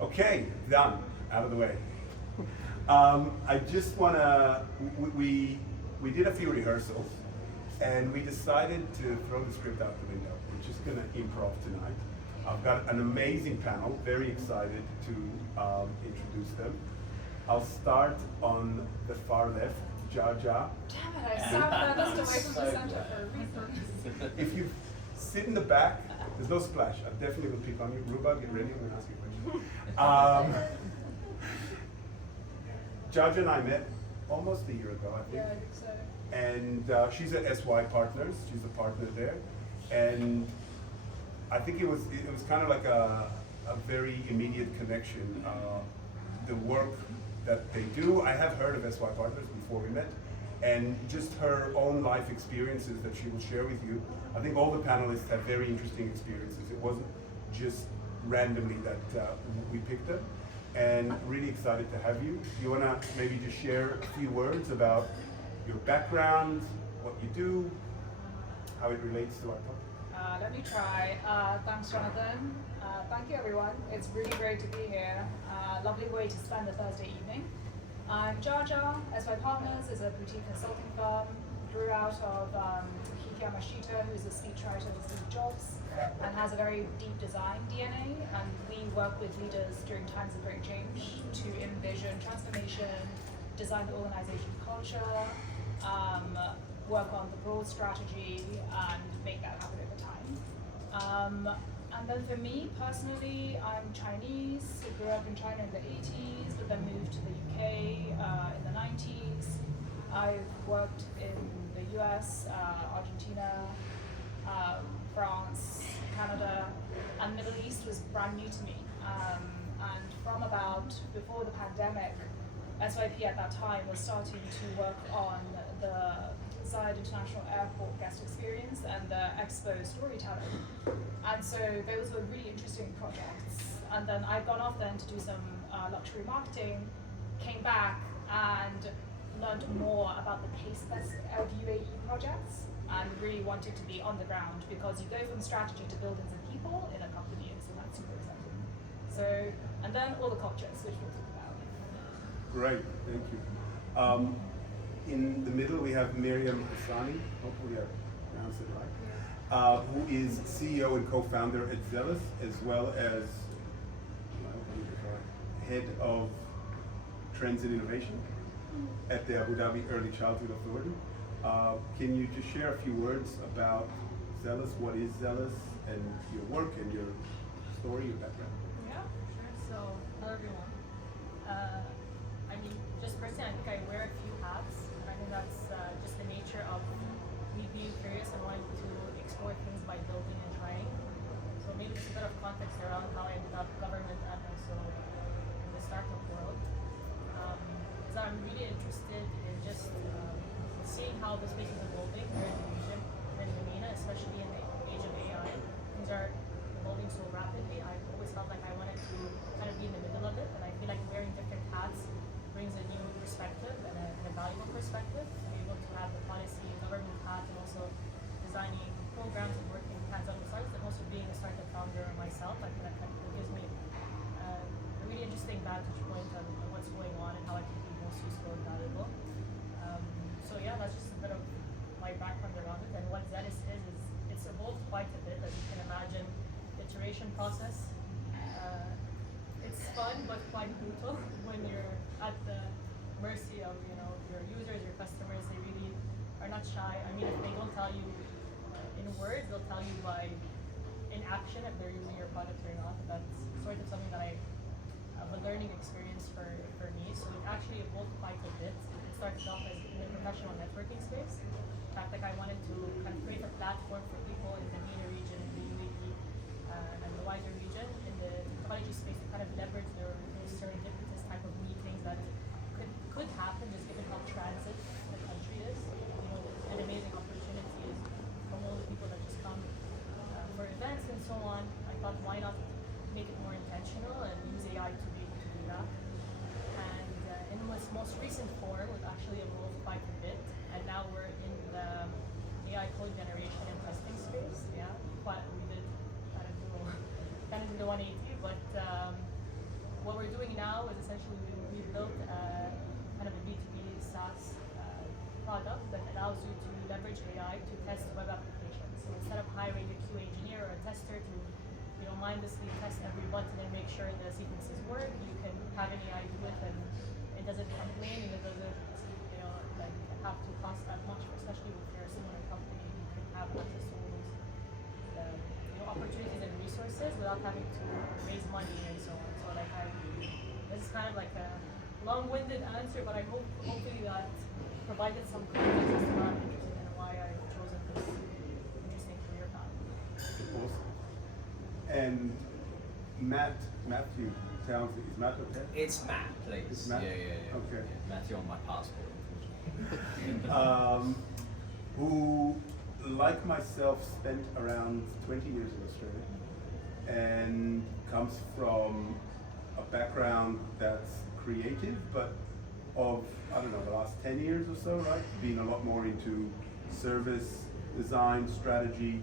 Okay, done, out of the way. I just want to, we did a few rehearsals and we decided to throw the script out the window. We're just going to improv tonight. I've got an amazing panel, very excited to introduce them. I'll start on the far left, Jaja. Damn it, I sat furthest away from the center for a reason. If you sit in the back, there's no splash. I definitely will pick on you. Ruba, get ready, I'm going to ask you a question. Jaja and I met almost a year ago, I think. Yeah, I think so. And she's at SY Partners. She's a partner there, and I think it was kind of like a very immediate connection. The work that they do, I have heard of SY Partners before we met, and just her own life experiences that she will share with you. I think all the panelists have very interesting experiences. It wasn't just randomly that we picked them. And really excited to have you. You want to maybe just share a few words about your background, what you do, how it relates to our topic? Let me try. Thanks, Jonathan. Thank you, everyone. It's really great to be here. Lovely way to spend a Thursday evening. I'm Jaja. SY Partners is a boutique consulting firm. Grew out of Kiki Yamashita, who's a speechwriter with Steve Jobs, and has a very deep design DNA. And we work with leaders during times of great change to envision transformation, design the organization culture, work on the broad strategy, and make that happen over time. And then for me personally, I'm Chinese. I grew up in China in the 80s, but then moved to the UK in the 90s. I've worked in the US, Argentina, France, Canada, and Middle East was brand new to me. And from about before the pandemic, SYP at that time was starting to work on the Zayed International Airport guest experience and the expo storytelling. And so those were really interesting projects. And then I'd gone off then to do some luxury marketing, came back and learned more about the pace of UAE projects and really wanted to be on the ground because you go from strategy to buildings and people in a couple of years, and that's super exciting. So, and then all the cultures, which we'll talk about. Great, thank you. In the middle we have Maryam Hassani, hopefully I pronounced it right, who is CEO and co-founder at Zealous, as well as head of Trends and Innovation at the Abu Dhabi Early Childhood Authority. Can you just share a few words about Zealous? What is Zealous, and your work and your story, your background? Yeah, sure. So, hello everyone. I mean, just personally, I think I wear a few hats, and I think that's just the nature of me being curious and wanting to explore things by building and trying. So maybe just a bit of context around how I ended up government and also in the startup world. Is that I'm really interested in just seeing how the space is evolving here in the region, here in the MENA, especially in the age of AI. Things are evolving so rapidly. I always felt like I wanted to kind of be in the middle of it, and I feel like wearing different hats brings a new perspective and a valuable perspective. I'm able to have the policy, government hat, and also designing programs and working hands-on with startups, and also being a startup founder myself. I feel like that gives me a really interesting vantage point on what's going on and how I can be most useful and valuable. So yeah, that's just a bit of my background around it. And what Zealous is it's evolved quite a bit, as you can imagine. Iteration process. It's fun but quite brutal when you're at the mercy of your users, your customers. They really are not shy. I mean, if they don't tell you in words, they'll tell you by in action if they're using your product or not. That's sort of something that a learning experience for me. So it actually evolved quite a bit. It started off as in the professional networking space. In fact, like I wanted to kind of create a platform for people in the MENA region, in the UAE, and the wider region, in the technology space to kind of leverage their serendipitous type of meetings that could happen just given how transit the country is. An amazing opportunities from all the people that just come for events and so on. I thought, why not make it more intentional and use AI to be able to do that. And in its most recent form, we've actually evolved quite a bit, and now we're in the AI code generation and testing space. Yeah, we did kind of do the 180, but what we're doing now is essentially we built kind of a B2B SaaS product that allows you to leverage AI to test web applications. So instead of hiring a QA engineer or a tester to mindlessly test every button and make sure the sequences work, you can have an AI do it, and it doesn't complain, and it doesn't like have to cost that much, especially if you're a similar company. You can have access to all those opportunities and resources without having to raise money and so on. So like this is kind of like a long-winded answer, but I hope hopefully that provided some context as to why I'm interested and why I've chosen this interesting career path. Awesome. And Matthew Townsend, is Matt okay? It's Matt, please. It's Matt? Yeah. Okay. Yeah, Matthew on my passport, Who, like myself, spent around 20 years in Australia and comes from a background that's creative, but of, I don't know, the last 10 years or so, right? Being a lot more into service, design, strategy,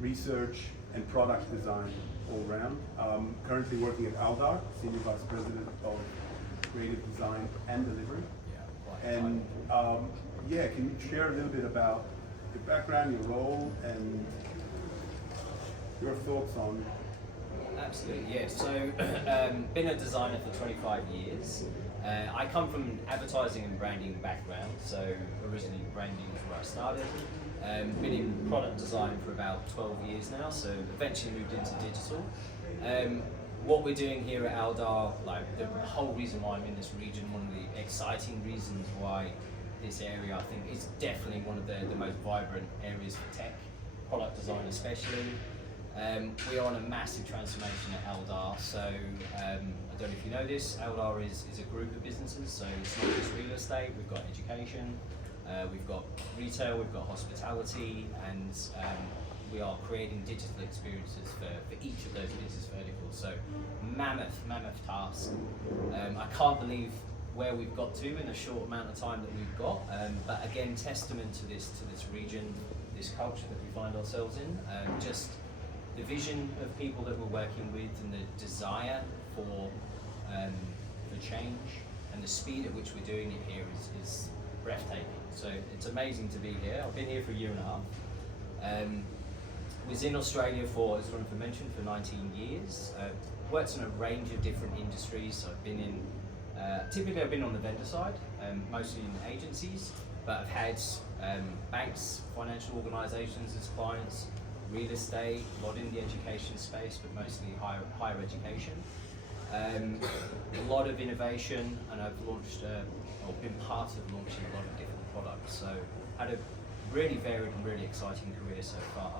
research, and product design all around. Currently working at Aldar, Senior Vice President of Creative Design and Delivery. Yeah, quite And can you share a little bit about your background, your role, and your thoughts on? Absolutely, yeah. So, been a designer for 25 years. I come from an advertising and branding background, so originally branding is where I started. Been in product design for about 12 years now, so eventually moved into digital. What we're doing here at Aldar, like the whole reason why I'm in this region, one of the exciting reasons why this area I think is definitely one of the most vibrant areas for tech, product design especially. We are on a massive transformation at Aldar, so I don't know if you know this, Aldar is a group of businesses, so it's not just real estate, we've got education, we've got retail, we've got hospitality, and we are creating digital experiences for each of those business verticals. So mammoth task. I can't believe where we've got to in a short amount of time that we've got, but again, testament to this region, this culture that we find ourselves in, just the vision of people that we're working with and the desire for change and the speed at which we're doing it here is breathtaking. So it's amazing to be here. I've been here for a year and a half. Was in Australia for, as Jonathan mentioned, for 19 years. Worked in a range of different industries. So I've been in, typically I've been on the vendor side, mostly in agencies, but I've had banks, financial organisations as clients, real estate, a lot in the education space, but mostly higher education. A lot of innovation, and I've launched, or been part of launching a lot of different products. So had a really varied and really exciting career so far.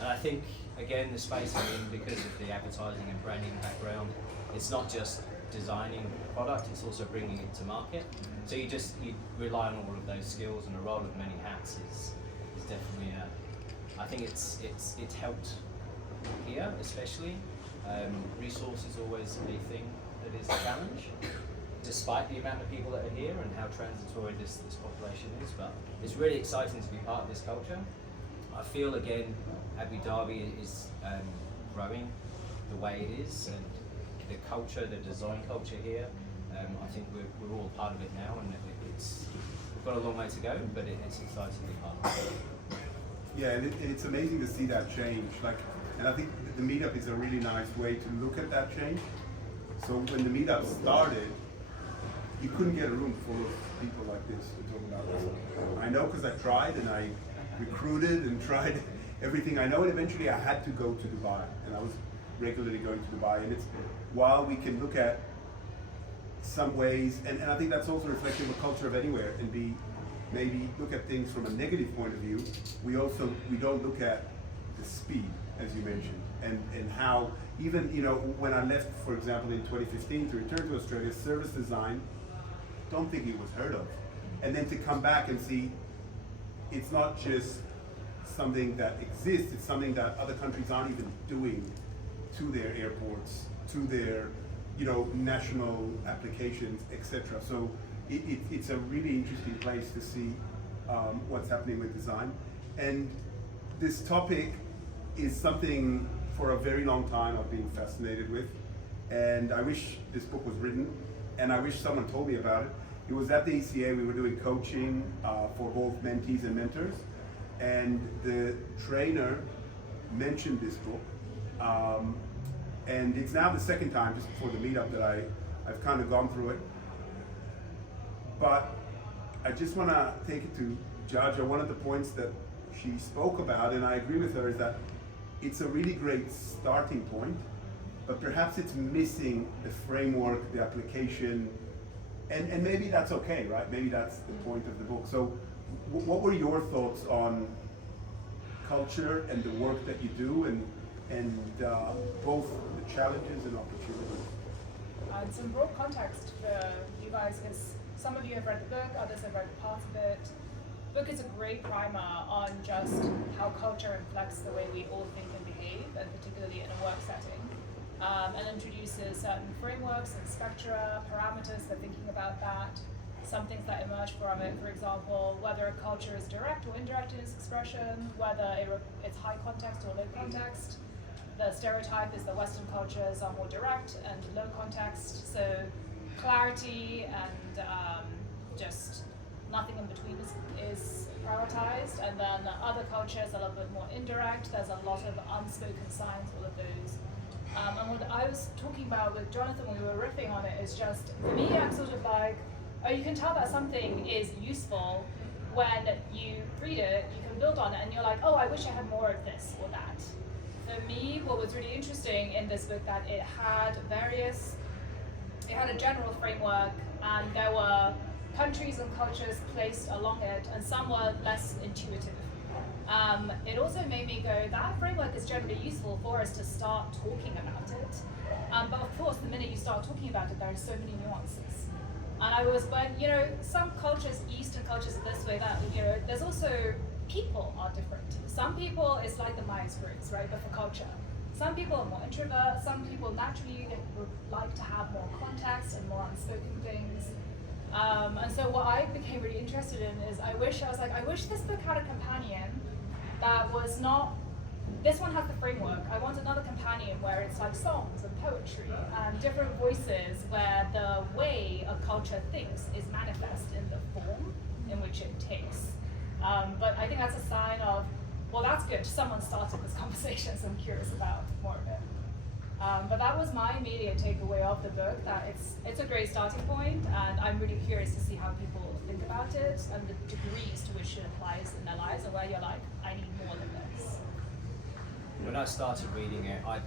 And I think, again, the space I'm in, because of the advertising and branding background, it's not just designing a product, it's also bringing it to market. So you rely on all of those skills, and a role of many hats is definitely I think it's helped here, especially. Resource is always a thing that is a challenge, despite the amount of people that are here and how transitory this population is. But it's really exciting to be part of this culture. I feel, again, Abu Dhabi is growing the way it is, and the culture, the design culture here, I think we're all part of it now, and we've got a long way to go, but it's exciting to be part of it. Yeah, and it's amazing to see that change. And I think the meetup is a really nice way to look at that change. So when the meetup started, you couldn't get a room full of people like this to talk about this. I know, because I tried, and I recruited and tried everything I know, and eventually I had to go to Dubai, and I was regularly going to Dubai. And it's, while we can look at some ways, and I think that's also reflective of a culture of anywhere, and maybe look at things from a negative point of view, we don't look at the speed, as you mentioned, and how even, when I left, for example, in 2015 to return to Australia, service design, don't think it was heard of. And then to come back and see it's not just something that exists, it's something that other countries aren't even doing to their airports, to their national applications, etc. So it's a really interesting place to see what's happening with design. And this topic is something for a very long time I've been fascinated with. and I wish this book was written, and I wish someone told me about it. It was at the ECA, we were doing coaching for both mentees and mentors, and the trainer mentioned this book. And it's now the second time, just before the meetup, that I've kind of gone through it. But I just want to take it to Jaja. One of the points that she spoke about, and I agree with her, is that it's a really great starting point, but perhaps it's missing the framework, the application, and maybe that's okay, right? Maybe that's the point of the book. So what were your thoughts on culture and the work that you do, and both the challenges and opportunities? Some broad context for you guys, because some of you have read the book, others have read parts of it. The book is a great primer on just how culture reflects the way we all think and behave, and particularly in a work setting, and introduces certain frameworks and spectra, parameters for thinking about that. Some things that emerge from it, for example, whether a culture is direct or indirect in its expression, whether it's high context or low context. The stereotype is that Western cultures are more direct and low context, so clarity and just nothing in between is prioritized. And then other cultures are a little bit more indirect. There's a lot of unspoken signs, all of those. And what I was talking about with Jonathan when we were riffing on it is just, for me, I'm sort of like, oh, you can tell that something is useful when you read it, you can build on it, and you're like, oh, I wish I had more of this or that. For me, what was really interesting in this book, that it had a general framework, and there were countries and cultures placed along it, and some were less intuitive. It also made me go, that framework is generally useful for us to start talking about it. But of course, the minute you start talking about it, there are so many nuances. And I was, but some cultures, Eastern cultures are this way, that, there's also, people are different. Some people, it's like the Myers-Briggs, right, but for culture. Some people are more introvert, some people naturally would like to have more context and more unspoken things. And so what I became really interested in is, I wish this book had a companion that was not, this one has the framework. I want another companion where it's like songs and poetry and different voices, where the way a culture thinks is manifest in the form in which it takes. But I think that's a sign of, well, that's good. Someone started this conversation, so I'm curious about more of it. But that was my immediate takeaway of the book, that it's a great starting point, and I'm really curious to see how people think about it and the degrees to which it applies in their lives, and where you're like, I need more than this. When I started reading it, I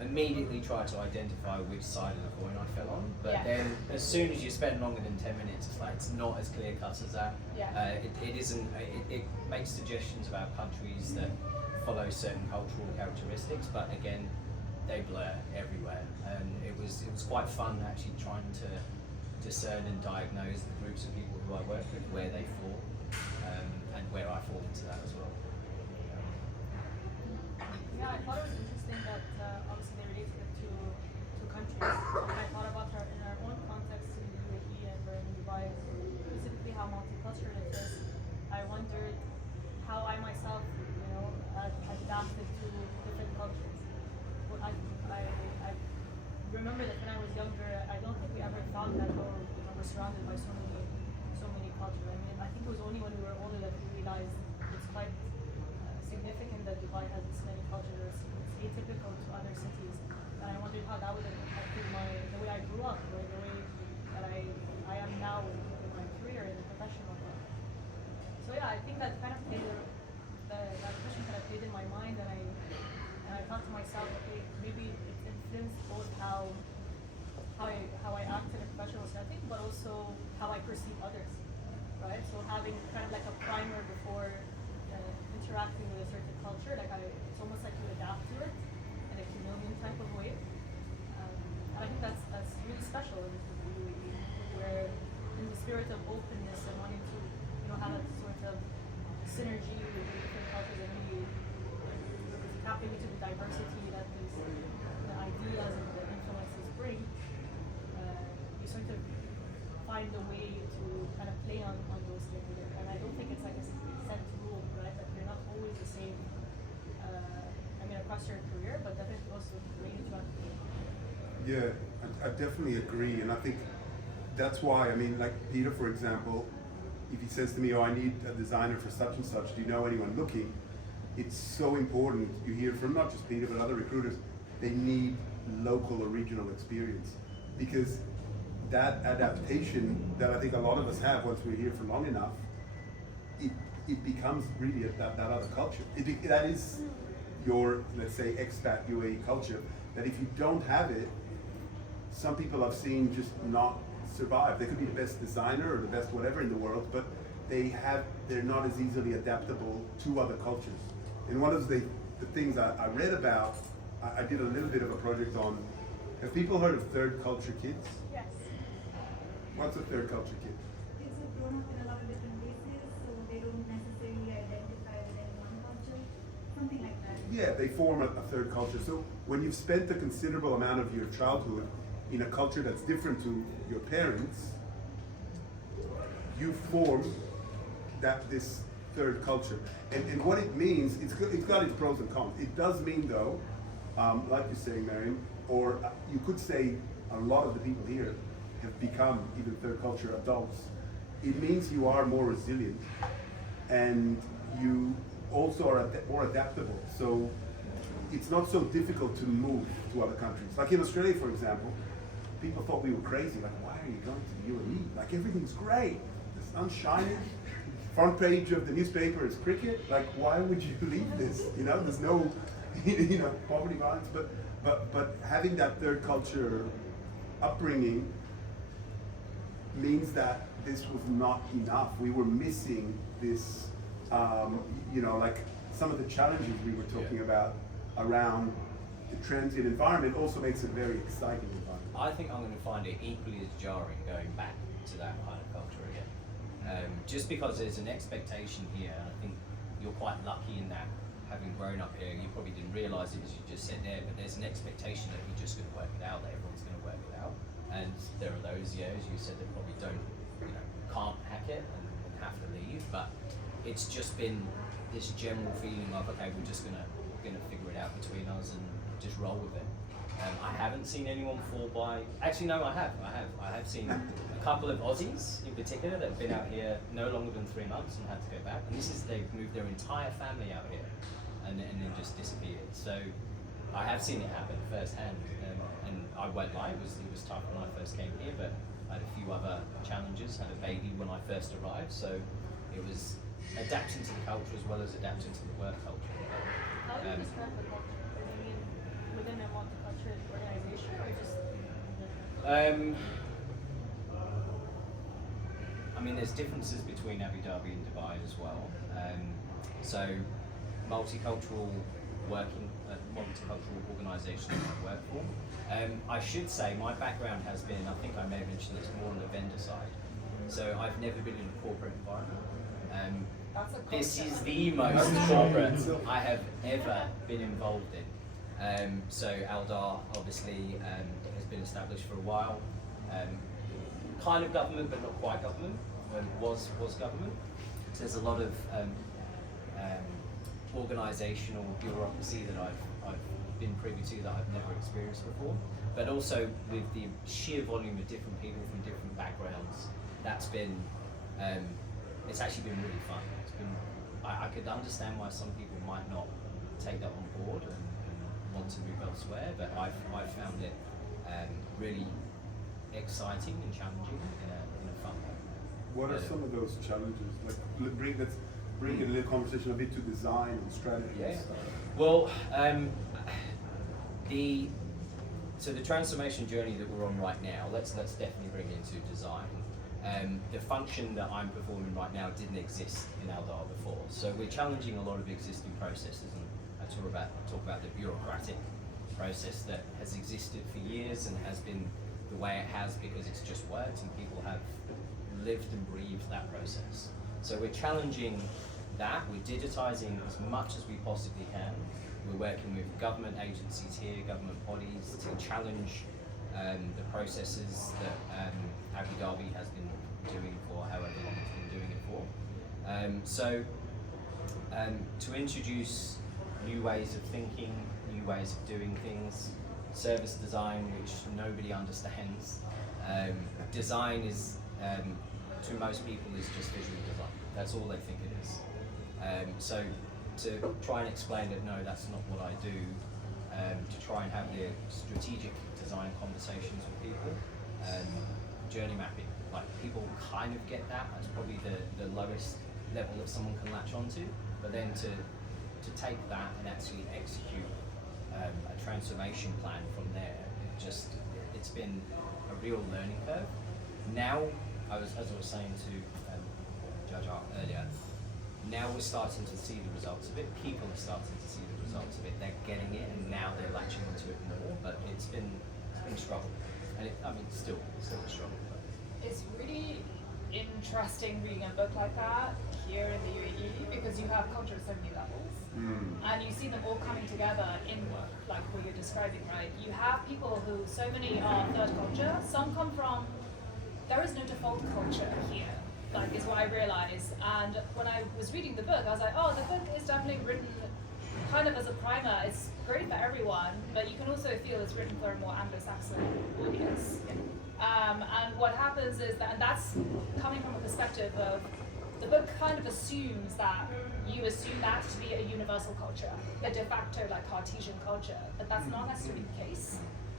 immediately tried to identify which side of the coin I fell on, but then as soon as you spend longer than 10 minutes, it's like, it's not as clear cut as that. It makes suggestions about countries that follow certain cultural characteristics, but again, they blur everywhere. And it was quite fun actually trying to discern and diagnose the groups of people who I work with, where they fall, and where I fall into that as well. Yeah, I thought it was interesting that obviously they related it to countries. And I thought about in our own context in the UAE and we're in Dubai, specifically how multicultural it is. I wondered how I myself, adapted to different cultures. Well, I remember that when I was younger, I don't think we ever thought that we're surrounded by so many cultures. I mean, I think it was only when we were older that we realized it's quite significant that Dubai has this many cultures. It's atypical to other cities, and I wondered how that would have affected the way I grew up, or the way that I am now in my career, in the professional life. So yeah, I think that kind of played that question kind of played in my mind, and I thought to myself, okay, maybe it influenced both how I act in a professional setting, but also how I perceive others, right? So having kind of like a primer before interacting with a certain culture, it's almost like you adapt to it in a chameleon type of way. And I think that's really special in the UAE, where in the spirit of openness and wanting to have a sort of synergy with the different cultures and really tapping into the diversity that the ideas and the influences bring, you sort of find a way to kind of play on those things. And I don't think it's like a set rule, right? That you're not always the same, across your career, but definitely also related to Yeah, I definitely agree, and I think that's why, I mean, like Peter, for example, if he says to me, oh, I need a designer for such and such, do you know anyone looking? It's so important, you hear from not just Peter, but other recruiters, they need local or regional experience. Because that adaptation that I think a lot of us have once we're here for long enough, it becomes really that other culture. That is your, let's say, expat UAE culture, that if you don't have it, some people I've seen just not survive. They could be the best designer or the best whatever in the world, but they're not as easily adaptable to other cultures. And one of the things I read about, I did a little bit of a project on, have people heard of third culture kids? Yes. What's a third culture kid? Kids have grown up in a lot of different races, so they don't necessarily identify with any one culture, something like that. Yeah, they form a third culture. So when you've spent a considerable amount of your childhood in a culture that's different to your parents, you form this third culture. And what it means, it's got its pros and cons. It does mean though, like you're saying, Maryam, or you could say a lot of the people here have become even third culture adults. It means you are more resilient and you also are more adaptable. So it's not so difficult to move to other countries. Like in Australia, for example, people thought we were crazy. Like, why are you going to the UAE? Like, everything's great. The sun's shining. Front page of the newspaper is cricket. Like, why would you leave this? You know, there's no, poverty, violence. But having that third culture upbringing means that this was not enough. We were missing this, like some of the challenges we were talking about around the transient environment also makes it a very exciting environment. I think I'm going to find it equally as jarring going back to that kind of culture again. Just because there's an expectation here, and I think you're quite lucky in that, having grown up here, you probably didn't realise it as you just said there, but there's an expectation that you're just going to work it out, that everyone's going to work it out. And there are those, as you said, that probably can't hack it and have to leave, but it's just been this general feeling of, okay, we're just gonna figure it out between us and just roll with it. I haven't seen anyone fall by. Actually, no, I have seen a couple of Aussies in particular that have been out here no longer than 3 months and had to go back. And they've moved their entire family out here and then just disappeared. So I have seen it happen firsthand, and I won't lie, it was tough when I first came here, but I had a few other challenges. Had a baby when I first arrived, so it was adapting to the culture as well as adapting to the work culture. How do you describe the culture? Do you mean within a multicultural organization or just? I mean, there's differences between Abu Dhabi and Dubai as well. So multicultural organisations I work for. I should say my background has been, I think I may have mentioned this, more on the vendor side. So I've never been in a corporate environment. This is the most corporate I have ever been involved in. So Aldar obviously has been established for a while. Kind of government, but not quite government. Was government. So there's a lot of organisational bureaucracy that I've been privy to that I've never experienced before. But also with the sheer volume of different people from different backgrounds, that's been it's actually been really fun. It's been I could understand why some people might not take that on board and want to move elsewhere, but I've found it really exciting and challenging in a fun way. What are some of those challenges? Like, let's bring in a little conversation a bit to design and strategy. Yeah. Well, the transformation journey that we're on right now, let's definitely bring into design. The function that I'm performing right now didn't exist in Aldar before, so we're challenging a lot of existing processes, and I talk about the bureaucratic process that has existed for years and has been the way it has because it's just worked and people have lived and breathed that process. So we're challenging that, we're digitising as much as we possibly can. We're working with government agencies here, government bodies to challenge the processes that Abu Dhabi has been doing for however long it's been doing it for. To introduce new ways of thinking, new ways of doing things, service design, which nobody understands. Design is, to most people, is just visual design. That's all they think it is. So to try and explain that, no, that's not what I do, to try and have the strategic design conversations with people, journey mapping, like people kind of get that. That's probably the lowest level that someone can latch onto, but then to take that and actually execute a transformation plan from there, it's been a real learning curve. Now, as I was saying to Judge Art earlier, now we're starting to see the results of it. People are starting to see the results of it. They're getting it, and now they're latching into it more. But it's been a struggle, and still a struggle. But. It's really interesting reading a book like that here in the UAE because you have culture at so many levels, and you see them all coming together in work, like what you're describing, right? You have people who, so many are third culture. Some come from, there is no default culture here, like is what I realized. And when I was reading the book, I was like, oh, the book is definitely written kind of as a primer. It's great for everyone, but you can also feel it's written for a more Anglo-Saxon audience. And what happens is that, and that's coming from a perspective of, the book kind of assumes that you assume that to be a universal culture, a de facto like Cartesian culture, but that's not necessarily the case.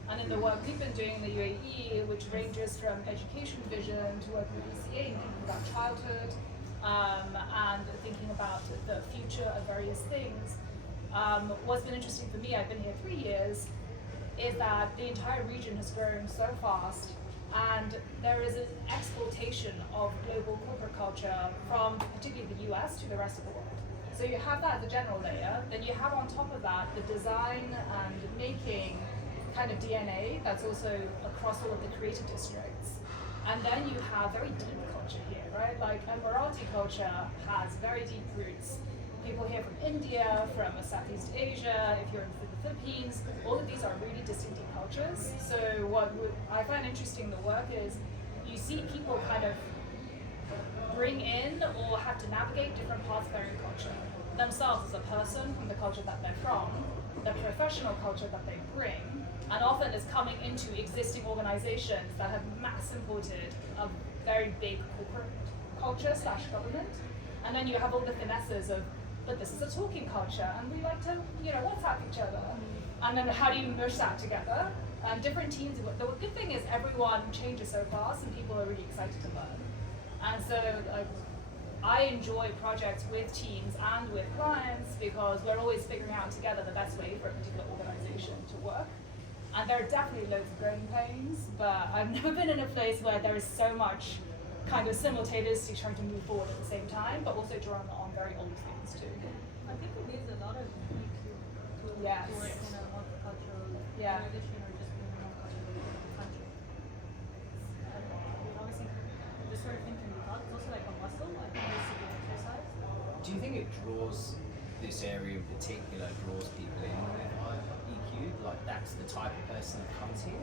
And in the work we've been doing in the UAE, which ranges from education vision to working with ECA and thinking about childhood, and thinking about the future of various things, what's been interesting for me, I've been here 3 years, is that the entire region has grown so fast, and there is an exportation of global corporate culture from particularly the US to the rest of the world. So you have that as a general layer, then you have on top of that the design and making kind of DNA that's also across all of the creative districts. And then you have very deep culture here, right? Like Emirati culture has very deep roots. People here from India, from Southeast Asia, if you're in the Philippines, all of these are really distinctive cultures. So what I find interesting in the work is you see people kind of bring in or have to navigate different parts of their own culture. Themselves as a person from the culture that they're from, the professional culture that they bring, and often is coming into existing organizations that have mass imported a very big corporate culture / government. And then you have all the finesses of, but this is a talking culture, and we like to, WhatsApp each other. And then how do you merge that together? And different teams, the good thing is everyone changes so fast, and people are really excited to learn. And so I enjoy projects with teams and with clients because we're always figuring out together the best way for a particular organization to work. And there are definitely loads of growing pains, but I've never been in a place where there is so much kind of simultaneously trying to move forward at the same time, but also drawing on very old things too. I think it needs a lot of EQ to Yes. work in a multicultural Yeah. organization or just being a multicultural country. I don't know. I mean, obviously, this sort of thing can be taught. It's also like a muscle. I think it needs to be an exercise. Do you think it draws, this area in particular, draws people in with EQ? Like that's the type of person that comes here?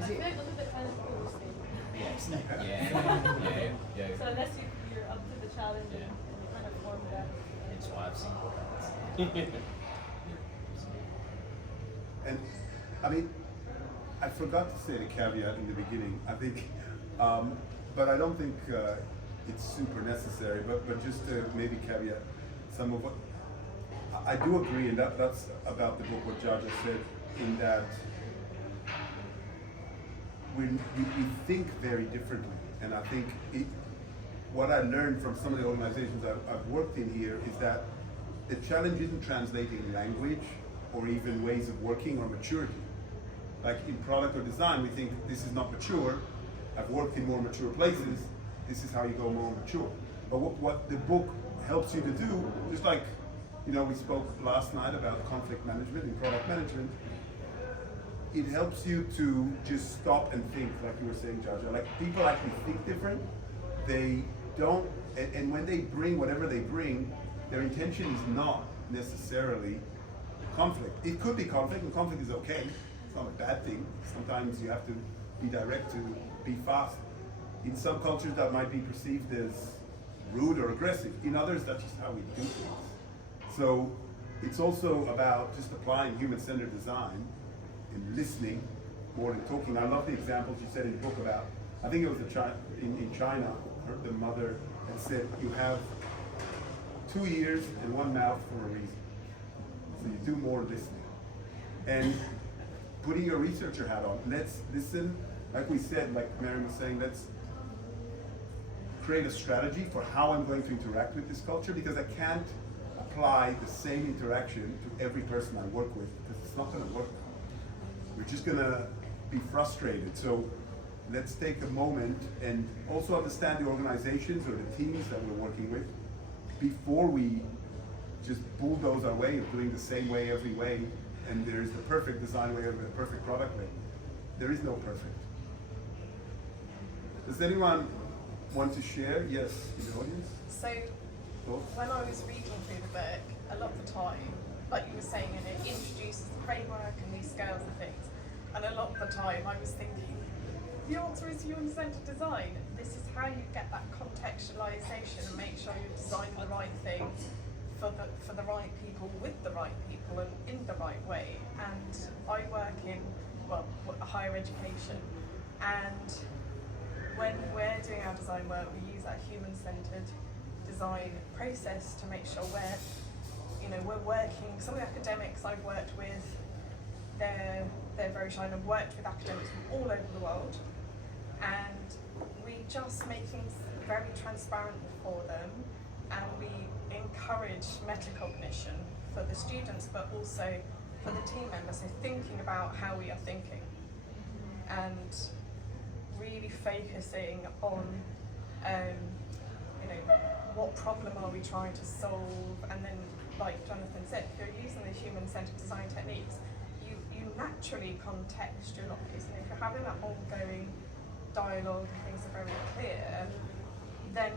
I feel like look at the kind of people who stay. Yes. Yeah. So unless you're up to the challenge Yeah. and you kind of form that. That's why I've seen And I forgot to say the caveat in the beginning. I think, but I don't think it's super necessary. But just to maybe caveat some of what I do agree, and that's about the book what Jaja said, in that we think very differently. And I think what I learned from some of the organizations I've worked in here is that the challenge isn't translating language or even ways of working or maturity. Like in product or design, we think this is not mature. I've worked in more mature places. This is how you go more mature. But what the book helps you to do, just like we spoke last night about conflict management and product management, it helps you to just stop and think, like you were saying, Jaja. Like people actually think different. They don't, and when they bring whatever they bring, their intention is not necessarily conflict. It could be conflict, and conflict is okay. It's not a bad thing. Sometimes you have to be direct to be fast. In some cultures that might be perceived as rude or aggressive. In others, that's just how we do things. So it's also about just applying human-centered design in listening more than talking. I love the examples you said in the book about, I think it was in China, the mother had said, you have 2 ears and 1 mouth for a reason. So you do more listening. And putting your researcher hat on, let's listen, like we said, like Maryam was saying, let's create a strategy for how I'm going to interact with this culture, because I can't apply the same interaction to every person I work with, because it's not going to work. We're just going to be frustrated. So let's take a moment and also understand the organizations or the teams that we're working with before we just bulldoze our way of doing the same way every way, and there's the perfect design way or the perfect product way. There is no perfect. Does anyone want to share? Yes, in the audience? So Thoughts? when I was reading through the book, a lot of the time, like you were saying, and it introduces the framework and these scales and things, and a lot of the time I was thinking, the answer is human centred design. This is how you get that contextualisation and make sure you're designing the right thing for the right people, with the right people, and in the right way. And I work in, well, higher education, and when we're doing our design work, we use that human-centred design process to make sure we're working. Some of the academics I've worked with, they're very shy, and I've worked with academics from all over the world, and we just make things very transparent for them, and we encourage metacognition for the students, but also for the team members. So thinking about how we are thinking, and really focusing on, what problem are we trying to solve, and then, like Jonathan said, if you're using the human-centred design techniques, you naturally contextualise, and if you're having that ongoing dialogue and things are very clear, then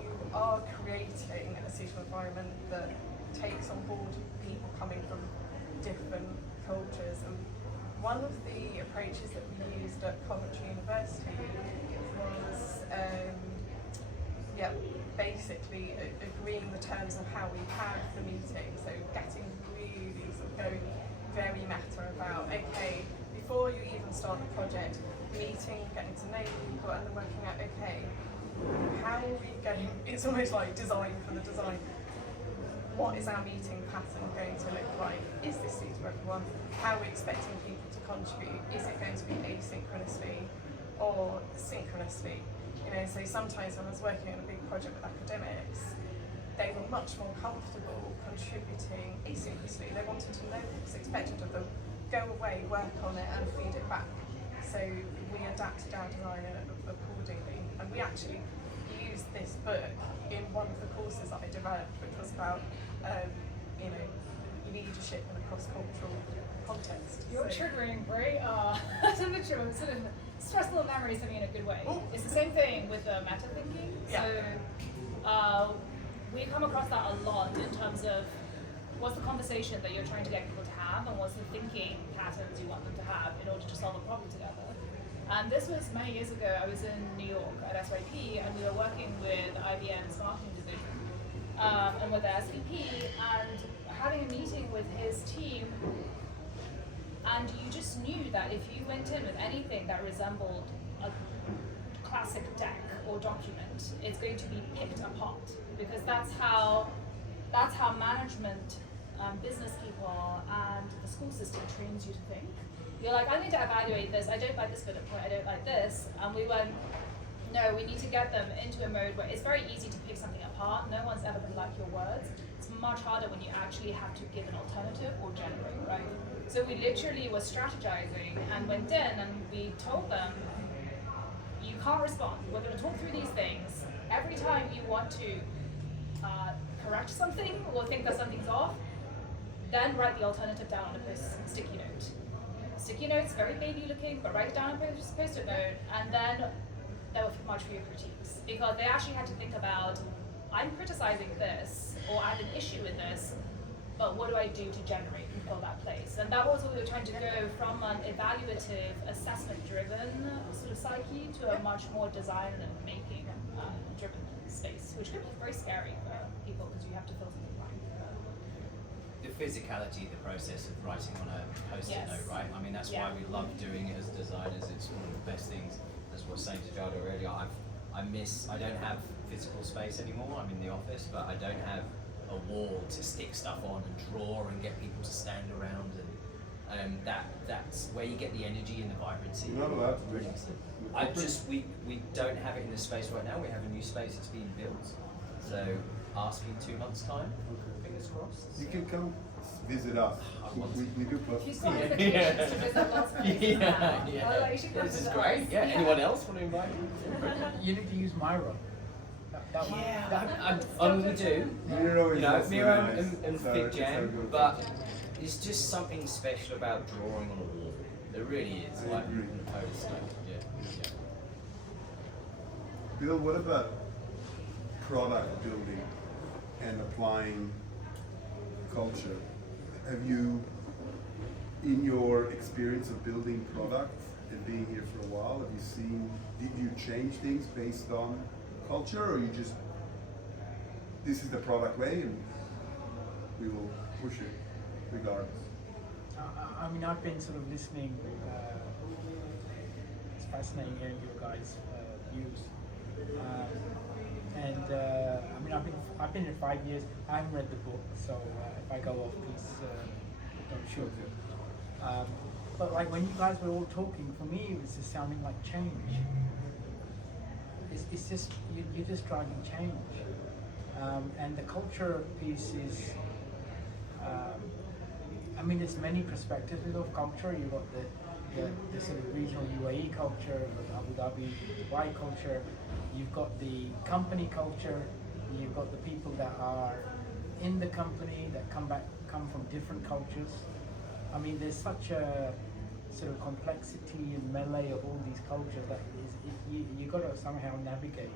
you are creating a suitable environment that takes on board people coming from different cultures. And one of the approaches that we used at Coventry University was basically agreeing the terms of how we have the meeting, so getting really sort of going very meta about, okay, before you even start the project, meeting, getting to know people, and then working out, okay, how are we going, it's almost like design for the design. What is our meeting pattern going to look like? Is this suitable for everyone? How are we expecting people to contribute? Is it going to be asynchronously or synchronously? So sometimes when I was working on a big project with academics, they were much more comfortable contributing asynchronously. They wanted to know what was expected of them, go away, work on it, and feed it back. So we adapted our design accordingly, and we actually used this book in one of the courses that I developed, which was about leadership in a cross-cultural context. You're triggering very sort of stressful memories of me in a good way. Ooh. It's the same thing with the meta thinking. Yeah. So we come across that a lot in terms of what's the conversation that you're trying to get people to have, and what's the thinking patterns you want them to have in order to solve a problem together. And this was many years ago. I was in New York at SYP, and we were working with IBM's marketing division and with the SVP, and having a meeting with his team. And you just knew that if you went in with anything that resembled a classic deck or document, it's going to be picked apart, because that's how management, business people, and the school system trains you to think. You're like, I'm going to evaluate this, I don't like this bullet point, I don't like this, and we went, no, we need to get them into a mode where it's very easy to pick something apart. No one's ever going to like your words. It's much harder when you actually have to give an alternative or generate, right? So we literally were strategizing and went in and we told them, you can't respond. We're going to talk through these things. Every time you want to correct something or think that something's off, then write the alternative down on a sticky note. Sticky note's very baby looking, but write it down on a post-it note, and then there were much fewer critiques, because they actually had to think about, I'm criticizing this, or I have an issue with this, but what do I do to generate and fill that place? And that was what we were trying to go from an evaluative, assessment-driven sort of psyche to a much more design and making driven space, which can be very scary for people because you have to fill something blank. the physicality of the process of writing on a post-it Yes. note, right? I mean, that's why we love doing it as designers. It's one of the best things, as I was saying to Jada earlier. I don't have physical space anymore. I'm in the office, but I don't have a wall to stick stuff on and draw and get people to stand around, and that's where you get the energy and the vibrancy. You're not allowed to do Brilliant. it. We don't have it in the space right now. We have a new space that's being built. So ask in 2 months' time. Fingers crossed. You can come visit us. We do plus. You've got invitations to visit lots of places now. Well, you should come This is visit great. us. Yeah. Anyone else want to invite you? You need to use Myra. That one. Yeah, we do. Miro is You know, also Miro nice. and So Fit it's Jam, so good. but it's just something special about drawing on a wall. There really is. I Like agree. on a poster. Yeah. Bill, what about product building and applying culture? Have you, in your experience of building products and being here for a while, have you seen, did you change things based on culture, or you just, this is the product way and we will push it regardless? I mean, I've been sort of listening. It's fascinating hearing your guys' views. I mean, I've been here 5 years. I haven't read the book, so if I go off, please don't shoot me. But like when you guys were all talking, for me it was just sounding like change. It's just you're just driving change, and the culture piece is. I mean, there's many perspectives of culture. You've got the sort of regional UAE culture, Abu Dhabi, Dubai culture. You've got the company culture. You've got the people that are in the company that come from different cultures. I mean, there's such a sort of complexity and melee of all these cultures that you got to somehow navigate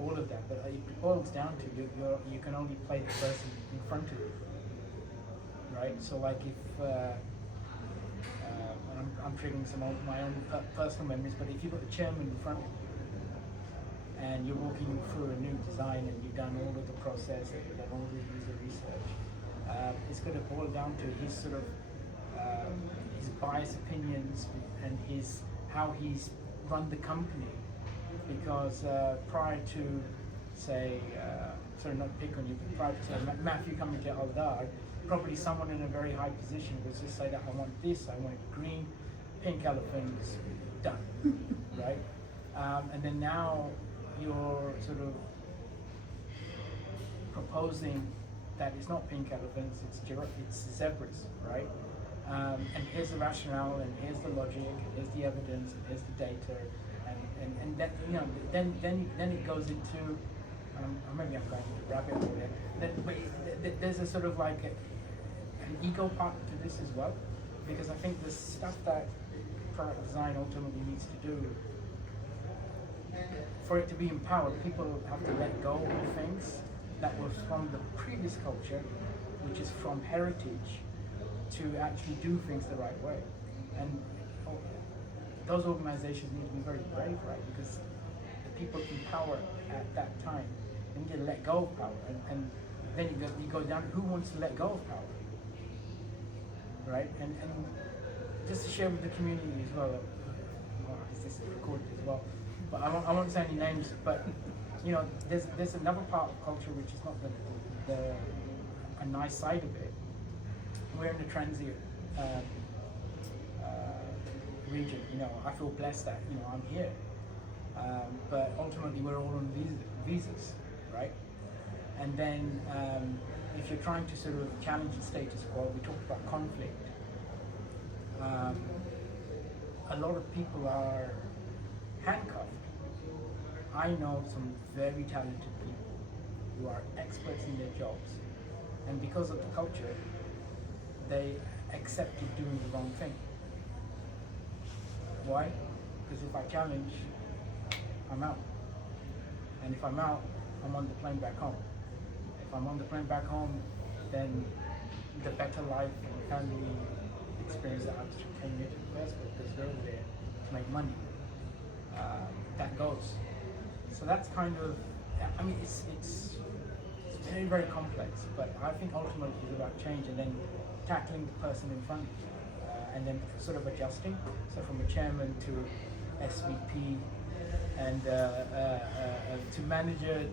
all of that. But it boils down to you can only play the person in front of you. Right, so like if I'm triggering some of my own personal memories, but if you've got the chairman in front of you and you're walking through a new design and you've done all of the process and you've done all the user research, it's going to boil down to his sort of his biased opinions and how he's run the company, because prior to say sorry not to pick on you, but prior to say Matthew coming to Aldar, probably someone in a very high position was just say that I want this, I want green, pink elephants, done, right? And then now you're sort of proposing that it's not pink elephants, it's zebras, right? And here's the rationale, and here's the logic, and here's the evidence, and here's the data, and that, you know, then it goes into maybe I'm going to rabbit hole here. But there's a sort of like an ego part to this as well, because I think the stuff that product design ultimately needs to do, for it to be empowered, people have to let go of things that was from the previous culture, which is from heritage, to actually do things the right way. And those organizations need to be very brave, right? Because the people in power at that time, they need to let go of power. And then you go down, who wants to let go of power? Right? And just to share with the community as well, this is recorded as well, but I won't say any names, but you know, there's another part of culture which is not a nice side of it. We're in the transient region. You know, I feel blessed that, you know, I'm here, but ultimately we're all on visas, right? And then if you're trying to sort of challenge the status quo, we talked about conflict. A lot of people are handcuffed. I know some very talented people who are experts in their jobs, and because of the culture, they accepted doing the wrong thing. Why? Because if I challenge, I'm out. And if I'm out, I'm on the plane back home. If I'm on the plane back home, then the better life and family experience that I was came here to the first place, because they're there to make money. That goes. So that's kind of, I mean, it's very, very complex. But I think ultimately it's about change and then tackling the person in front of you, and then sort of adjusting. So from a chairman to SVP and to manager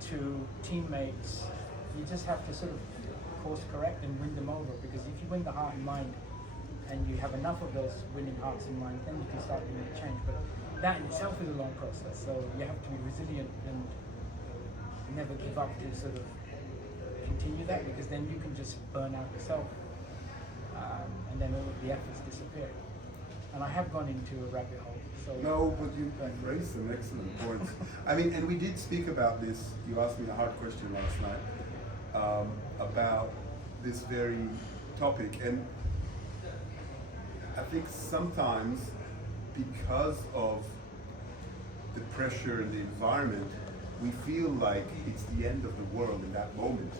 to teammates, you just have to sort of course correct and win them over, because if you win the heart and mind and you have enough of those winning hearts and minds, then you can start to make change. But that in itself is a long process, so you have to be resilient and never give up to sort of continue that, because then you can just burn out yourself, and then all of the efforts disappear. And I have gone into a rabbit hole. So No, but you raised some excellent points. I mean, and we did speak about this. You asked me a hard question last night about this very topic, and I think sometimes because of the pressure and the environment, we feel like it's the end of the world in that moment.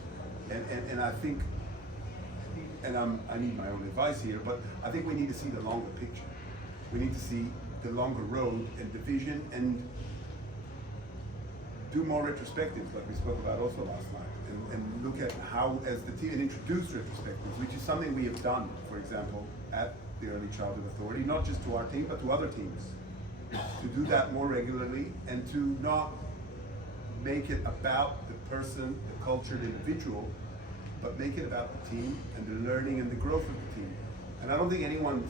And I think, and I need my own advice here, but I think we need to see the longer picture. We need to see the longer road and the vision, and do more retrospectives like we spoke about also last night, and look at how, as the team, and introduce retrospectives, which is something we have done, for example, at the Early Childhood Authority, not just to our team, but to other teams. To do that more regularly, and to not make it about the person, the culture, the individual, but make it about the team and the learning and the growth of the team. And I don't think anyone,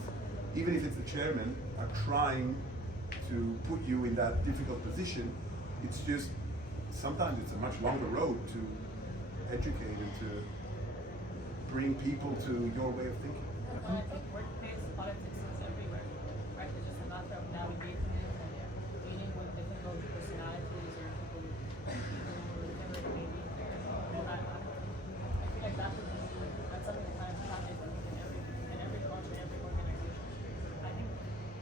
even if it's the chairman, are trying to put you in that difficult position. It's just, sometimes it's a much longer road to educate and to bring people to your way of thinking. Well, I think workplace politics is everywhere, right? It's just a matter of navigating it and dealing with difficult personalities or people, whatever it may be. I feel like that's something that kind of happens in every culture, every organization. I think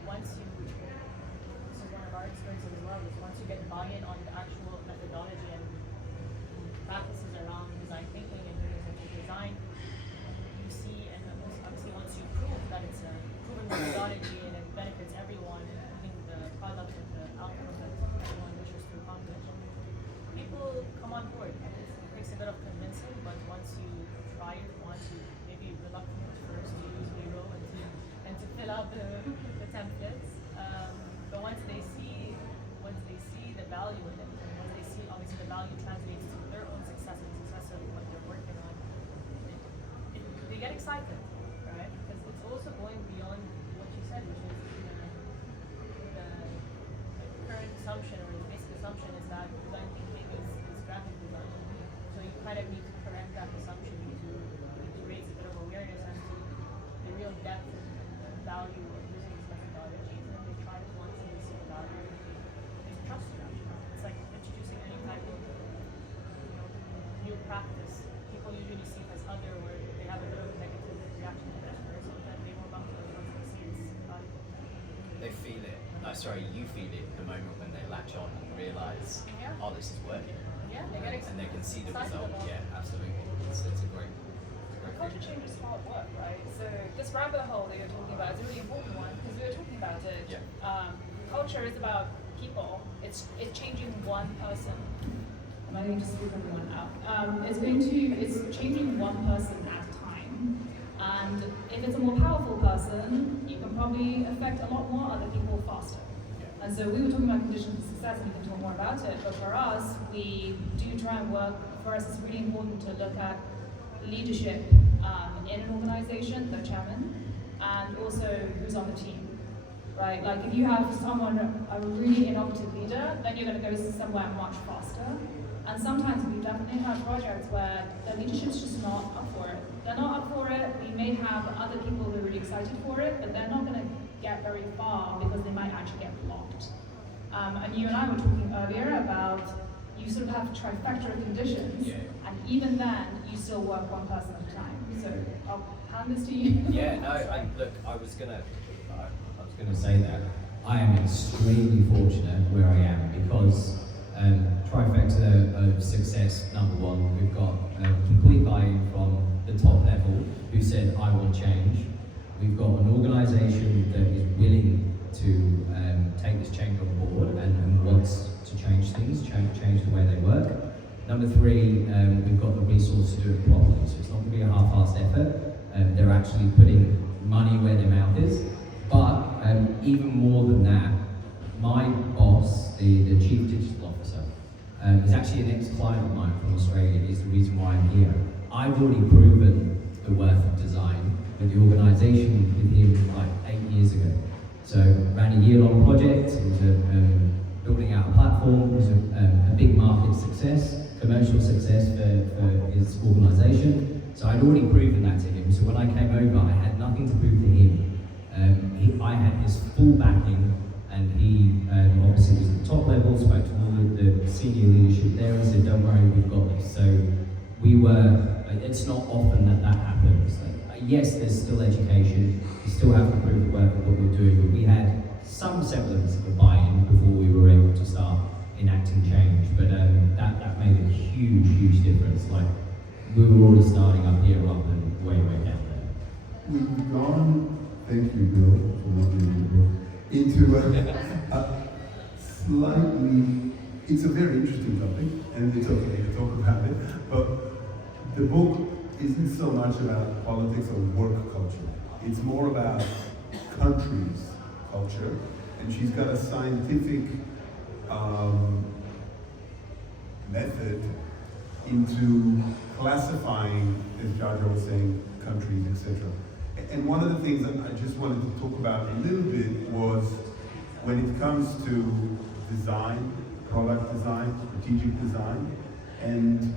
once you, this is one of our experiences as well, is once you get buy-in on the actual methodology and practices around design thinking and human-centered design, you see, and obviously once you prove that it's a proven methodology and it benefits everyone, including the product and the outcome that everyone wishes to accomplish, people come on board. And it takes a bit of convincing, but once you try it, once you maybe reluctant at first to use Miro and to fill out the templates, but once they see the value in it, and once they see obviously the value translates to their own success and success of what they're working on, they get excited, right? Because it's also going beyond what you said, which is the current assumption, or the basic assumption is that design thinking is graphic design. So you kind of need to correct that assumption. You need to raise a bit of awareness as to the real depth and value of using these methodologies. And they try it once and they see the value, they trust you. It's like introducing any type of new practice. People usually see it as other, where they have a bit of a negative reaction to that person, but they won't back to it once they see it's valuable. They feel it. No, sorry, you feel it the moment when they latch on and realise, Yeah. oh, this is working. Yeah, they get And they can see the excited result. about it. Yeah, absolutely. It's a great Culture thing. change is hard work, right? So this rabbit hole that you're talking about is a really important one, because we were talking about it. Yeah. Culture is about people. It's changing one person. Am I going to speak everyone out? It's changing one person at a time. And if it's a more powerful person, you can probably affect a lot more other people faster. And so we were talking about conditions for success, and we can talk more about it, but for us, we do try and work, for us it's really important to look at leadership in an organization, the chairman, and also who's on the team, right? Like if you have someone, a really innovative leader, then you're going to go somewhere much faster. And sometimes we've definitely had projects where the leadership's just not up for it. They're not up for it. We may have other people who are really excited for it, but they're not going to get very far because they might actually get blocked. And you and I were talking earlier about you sort of have a trifecta of conditions, and even then you still work one person at a time. So I'll hand this to you. Yeah, no, I was gonna say that I am extremely fortunate where I am, because trifecta of success. Number one, we've got complete buy-in from the top level, who said I want change. We've got an organisation that is willing to take this change on board and wants to change things, change the way they work. Number three, wants to do it properly. So it's not going to be a half-assed effort. They're actually putting money where their mouth is. But even more than that, my boss, the Chief Digital Officer, is actually an ex-client of mine from Australia. Is the reason why I'm here. I've already proven the worth of design with the organisation with him like 8 years ago. So ran a year-long project. It was building out a platform. It was a big market success, commercial success for his organisation. So I'd already proven that to him. So when I came over, I had nothing to prove to him. I had his full backing, and he obviously was at the top level, spoke to all of the senior leadership there and said, don't worry, we've got this. So we were, it's not often that happens. Yes, there's still education, you still have to prove the work of what we're doing, but we had some semblance of a buy-in before we were able to start enacting change. But that made a huge difference. Like, we were already starting up here rather than way down there. We've gone, thank you, Bill, for not reading the book, into a slightly, it's a very interesting topic, and it's okay to talk about it, but the book isn't so much about politics or work culture. It's more about countries' culture, and she's got a scientific method into classifying, as Jaja was saying, countries, etc. And one of the things that I just wanted to talk about a little bit was when it comes to design, product design, strategic design, and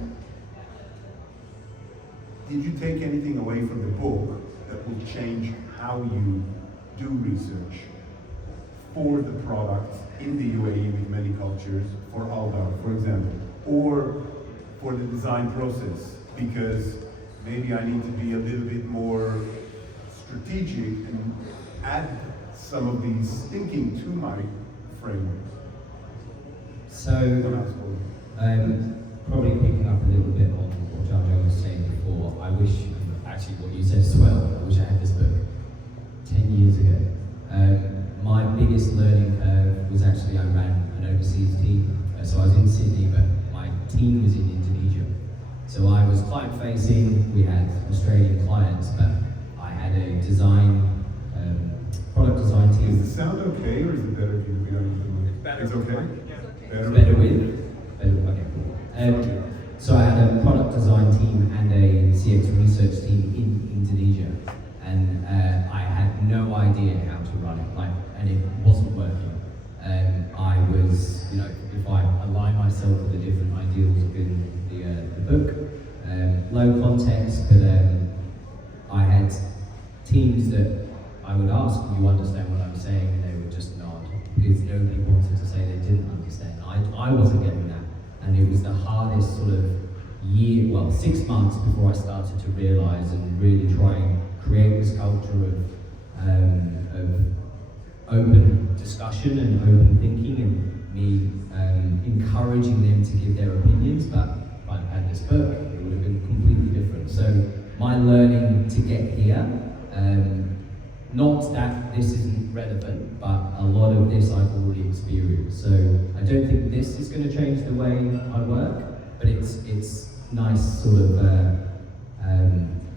did you take anything away from the book that will change how you do research for the products in the UAE with many cultures, for Aldar, for example, or for the design process? Because maybe I need to be a little bit more strategic and add some of these thinking to my framework. So, probably picking up a little bit on what Jaja was saying before, I wish, actually what you said as well, I wish I had this book 10 years ago. My biggest learning curve was actually I ran an overseas team. So I was in Sydney, but my team was in Indonesia. So I was client facing, we had Australian clients, but I had a design, product design team. Is the sound okay, or is it better if we don't use the mic? It's better. It's okay? Yeah. Better with? Okay. So I had a product design team and a CX research team in Indonesia, and I had no idea how to run it, and it wasn't working. I was, if I align myself with the different ideals in the book, low context, but I had teams that I would ask, do you understand what I'm saying? And they would just nod, because nobody wanted to say they didn't understand. I wasn't getting that. And it was the hardest sort of 6 months before I started to realise and really try and create this culture of open discussion and open thinking, and me encouraging them to give their opinions. But if I'd had this book, it would have been completely different. So my learning to get here, not that this isn't relevant, but a lot of this I've already experienced. So I don't think this is going to change the way I work, but it's nice sort of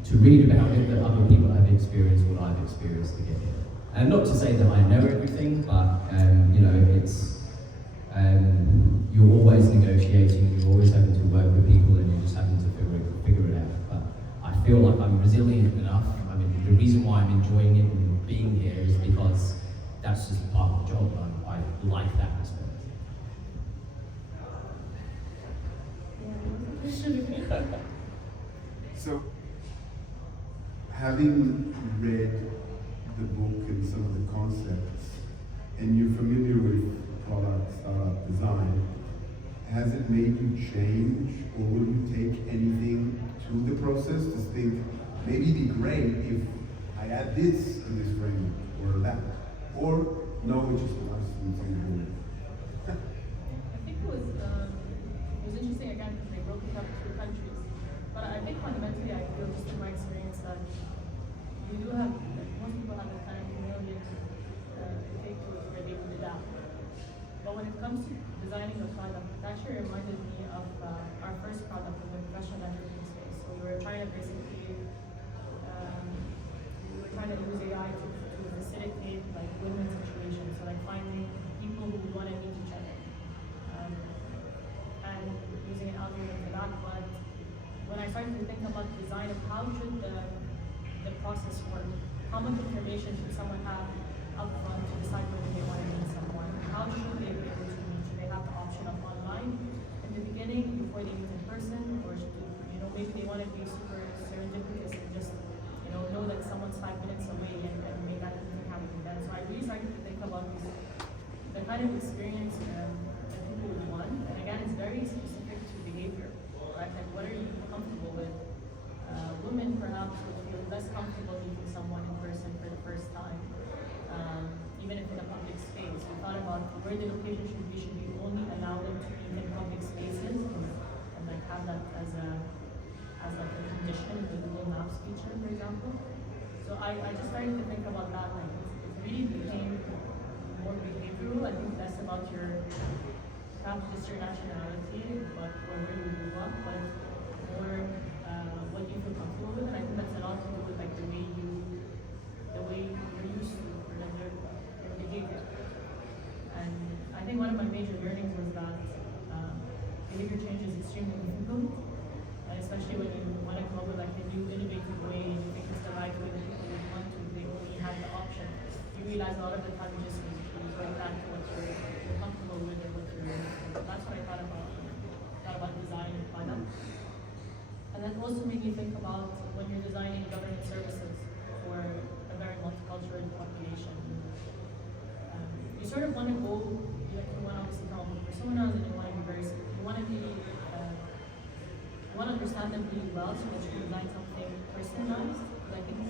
to read about it, that other people have experienced what I've experienced to get here. And not to say that I know everything, but it's you're always negotiating, you're always having to work with people, and you're just having to figure it out. But I feel like I'm resilient enough. I mean, the reason why I'm enjoying it and being here is because that's just part of the job. I like that aspect. So, having read the book and some of the concepts, and you're familiar with product startup design, has it made you change, or will you take anything to the process to think, maybe it'd be great if I add this to this framework, or that, or no, it's just us and something. I think it was interesting again because they broke it up to countries. But I think fundamentally I feel just in my experience that you do have, most people have the time, million take to where they can adapt. But when it comes to designing a product, it actually reminded me of our first product in the professional networking space. So we were trying to basically, we were trying to use AI to facilitate like win-win situations. So like finding people who want to meet each other, and using an algorithm for that. But when I started to think about design of how should the process work, how much information should someone have up front to decide whether they want to meet someone? How should they be able to meet? Should they have the option of online in the beginning before they meet in person, or should they, maybe they want to be super serendipitous and just know that someone's 5 minutes away and make that meeting happen then. So I really started to think about the kind of experience that people would want, and again, it's very specific to behavior, right? Like, what are you comfortable with? Women perhaps would feel less comfortable meeting someone in person for the first time, even if in a public space. We thought about where the location should be only allow them to meet in public spaces and like have that as like a condition in the Google Maps feature, for example. So I just started to think about that. Like it really became more behavioral. I think less about perhaps just your nationality, but or where you grew up, but more what you feel comfortable with. And I think that's a lot to do with like the way you're used to or like your behavior. And I think one of my major learnings was that behavior change is extremely difficult, and especially when you want to come up with like a new innovative way and you think it's the right way that people would want to, they only have the option. You realize a lot of the time you just going back to what you're comfortable with or what you're used to. That's what I thought about design and product. And that also made me think about when you're designing government services for a very multicultural population. You sort of want to go, you want to obviously come up with personas, and you want to be you want to understand them really well, so that you can design something personalized. Because I think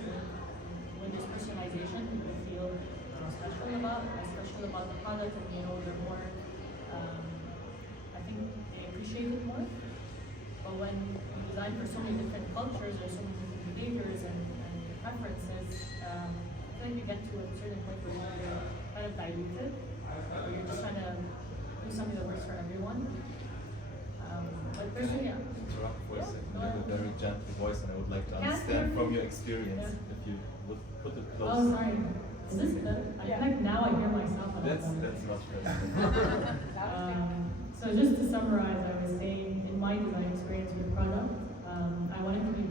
when there's personalization, people feel special about the product, and they're more, I think they appreciate it more. But when you design for so many different cultures or so many different behaviors and preferences, I feel like you get to a certain point where you're kind of diluted, or you're just trying to do something that works for everyone. But personally, yeah. Interrupt for a second. You have a very gentle voice, and I would like to understand from your experience if you would put it close. Oh, sorry. Is this good? I feel like now I hear myself. That's much better. So just to summarize, I was saying in my design experience with product, I wanted to be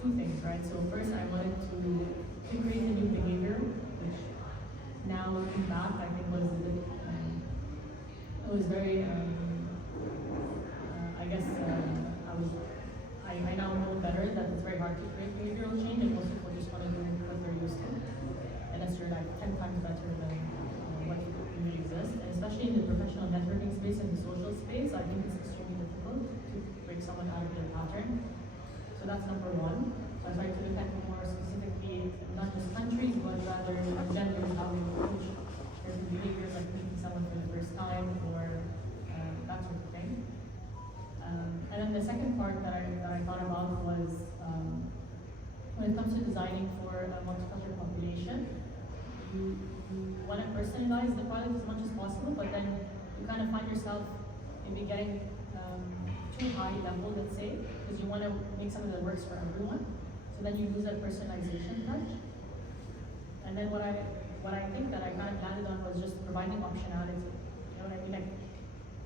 two things, right? So first, I wanted to create a new behavior, which now looking back, I think was very. I guess I now know better that it's very hard to create behavioral change, and most people just want to do what they're used to, unless you're like 10 times better than what really exists. And especially in the professional networking space and the social space, I think it's extremely difficult to break someone out of their pattern. So that's number one. So I tried to look at more specifically, not just countries, but rather genders, how we approach certain behaviors, like meeting someone for the first time, or that sort of thing. And then the second part that I thought about was when it comes to designing for a multicultural population, you want to personalize the product as much as possible, but then you kind of find yourself maybe getting too high level, let's say, because you want to make something that works for everyone. So then you lose that personalization touch. And then what I think that I kind of landed on was just providing optionality. You know what I mean? Like,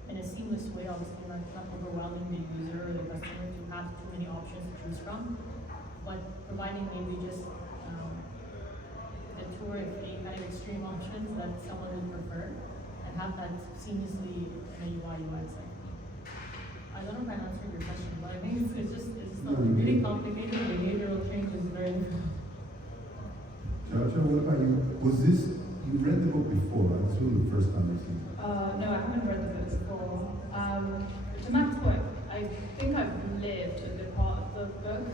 in a seamless way, obviously not overwhelming the user or the customer to have too many options to choose from, but providing maybe just the two or three kind of extreme options that someone would prefer, and have that seamlessly in a UI UX. Like, I don't know if I answered your question, but I think it's just not really complicated. Behavioral change is very difficult. Joshua, what about you? You read the book before, right? This was the first time I've seen it. No, I haven't read the book before. To Matt's point, I think I've lived a good part of the book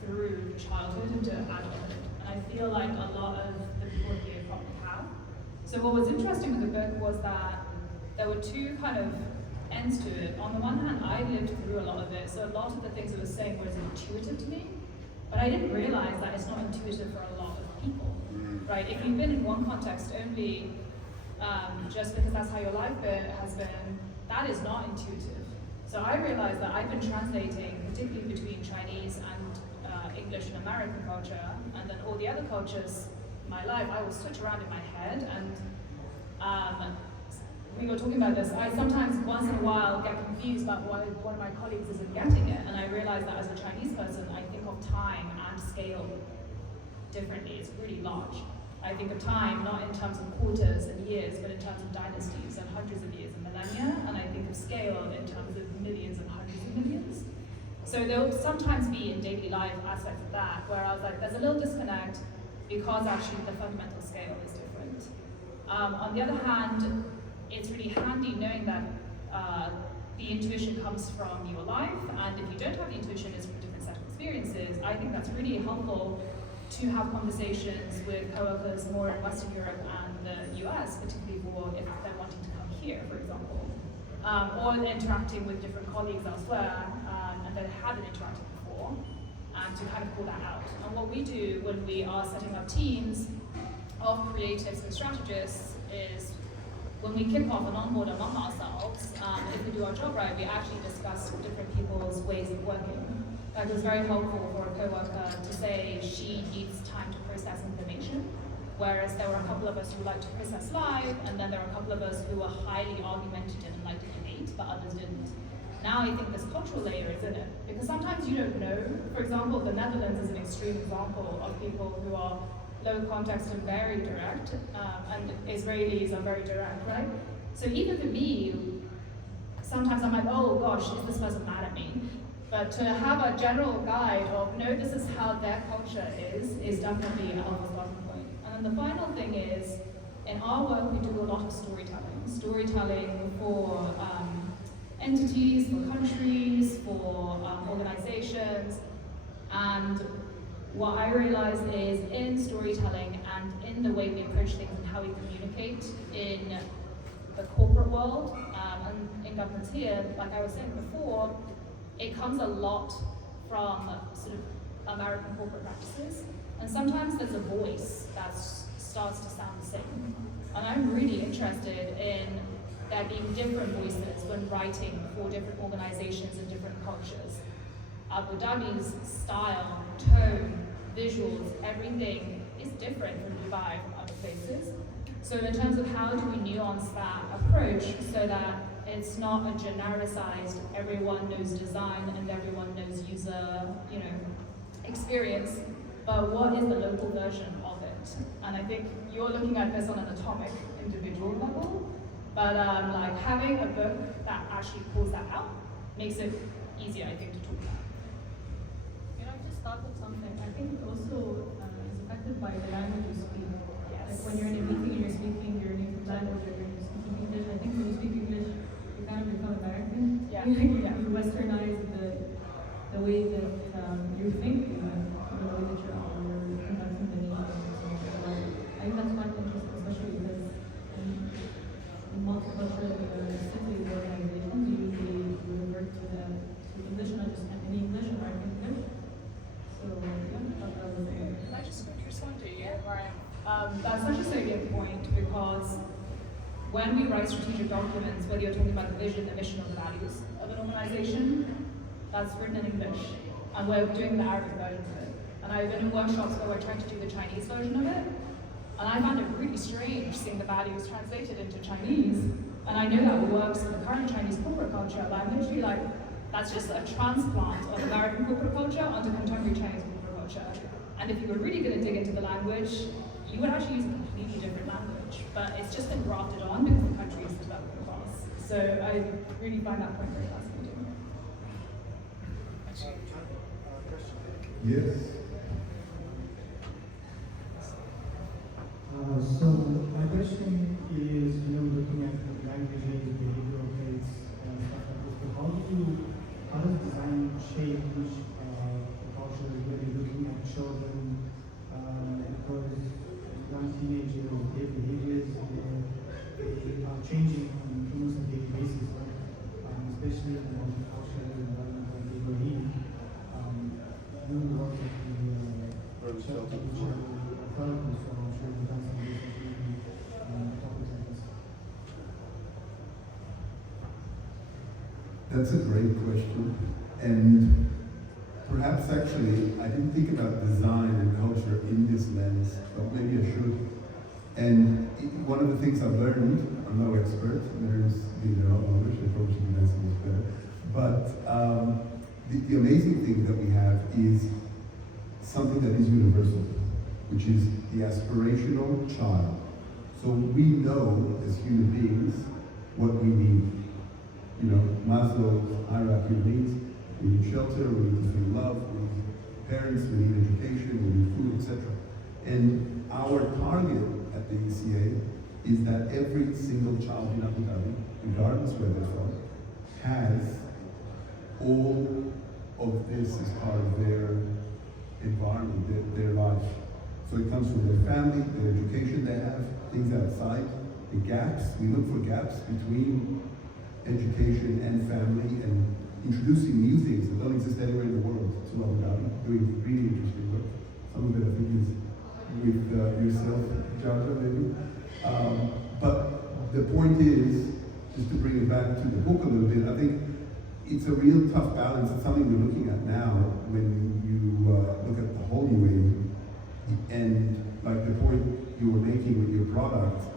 through childhood into adulthood. And I feel like a lot of the people here probably have. So what was interesting with the book was that there were two kind of ends to it. On the one hand, I lived through a lot of it, so a lot of the things it was saying was intuitive to me, but I didn't realize that it's not intuitive for a lot of people, right? If you've been in one context only, just because that's how your life has been, that is not intuitive. So I realized that I've been translating, particularly between Chinese and English and American culture, and then all the other cultures in my life, I will switch around in my head. And we were talking about this. I sometimes, once in a while, get confused about why one of my colleagues isn't getting it. And I realized that as a Chinese person, I think of time and scale differently. It's really large. I think of time not in terms of quarters and years, but in terms of dynasties and hundreds of years and millennia. And I think of scale in terms of millions and hundreds of millions. So there will sometimes be in daily life aspects of that where I was like, there's a little disconnect because actually the fundamental scale is different. On the other hand, it's really handy knowing that the intuition comes from your life, and if you don't have the intuition, it's from a different set of experiences. I think that's really helpful to have conversations with coworkers more in Western Europe and the US, particularly for if they're wanting to come here, for example, or interacting with different colleagues elsewhere and that haven't interacted before, and to kind of call that out. And what we do when we are setting up teams of creatives and strategists is when we kick off an onboard among ourselves, if we do our job right, we actually discuss different people's ways of working. It was very helpful for a coworker to say she needs time to process information, whereas there were a couple of us who liked to process live, and then there were a couple of us who were highly argumentative and liked to debate, but others didn't. Now I think this cultural layer is in it, because sometimes you don't know. For example, the Netherlands is an extreme example of people who are low context and very direct, and Israelis are very direct, right? So even for me, sometimes I'm like, oh gosh, is this person mad at me? But to have a general guide of, no, this is how their culture is definitely a helpful starting point. And then the final thing is, in our work we do a lot of storytelling. Storytelling for entities, for countries, for organizations, and what I realize is in storytelling and in the way we approach things and how we communicate in the corporate world and in governments here, like I was saying before, it comes a lot from sort of American corporate practices, and sometimes there's a voice that starts to sound the same. And I'm really interested in there being different voices when writing for different organizations and different cultures. Abu Dhabi's style, tone, visuals, everything is different from Dubai, from other places. So in terms of how do we nuance that approach so that it's not a genericized, everyone knows design and everyone knows user, experience, but what is the local version of it? And I think you're looking at this on an atomic individual level, but like having a book that actually pulls that out makes it easier, I think, to talk about. Just start with something. I think it also is affected by the language you speak. Yes. Like when you're in a meeting and you're speaking your native language or you're speaking English, I think when you speak English, you kind of become American. Yeah. You westernize the way that you think, even, the way that you're conducting the meeting. So I think that's quite interesting, especially because in multicultural cities or organizations, you usually revert to English and understand in English and write English. So yeah, that was it. Can I just respond to you, Maryam? That's such a salient point, because when we write strategic documents, whether you're talking about the vision, the mission, or the values of an organization, that's written in English, and we're doing the Arabic version of it. And I've been in workshops where we're trying to do the Chinese version of it, and I found it really strange seeing the values translated into Chinese. And I know that works in the current Chinese corporate culture, but I'm literally like, that's just a transplant of American corporate culture onto contemporary Chinese corporate culture. And if you were really going to dig into the language, you would actually use a completely different language. But it's just been grafted on because the country is developing across. So I really find that point very fascinating. Yes. So my question is, looking at languages, behavioral traits, and stuff like this, but how does design change the culture when you're looking at children? Because young teenagers, their behaviors, they are changing on almost a daily basis, right? Especially in the multicultural environment like the UAE. You work with the shelter authorities, so I'm sure you've done some research maybe That's a great question. And perhaps actually, I didn't think about design and culture in this lens, but maybe I should. And one of the things I've learned, I'm no expert, there's their own knowledge, they probably should be answering this better. But the amazing thing that we have is something that is universal, which is the aspirational child. So we know as human beings what we need. You know, Maslow's hierarchy of needs. We need shelter, we need to feel love, we need parents, we need education, we need food, etc. And our target at the ECA is that every single child in Abu Dhabi, regardless where they're from, has all of this as part of their environment, their life. So it comes from their family, their education they have, things outside, the gaps. We look for gaps between education and family and introducing new things that don't exist anywhere in the world to Abu Dhabi, doing really interesting work. Some of it I think is with yourself, Jaja, maybe. But the point is, just to bring it back to the book a little bit, I think it's a real tough balance. It's something we're looking at now when you look at the whole UAE and like the point you were making with your product.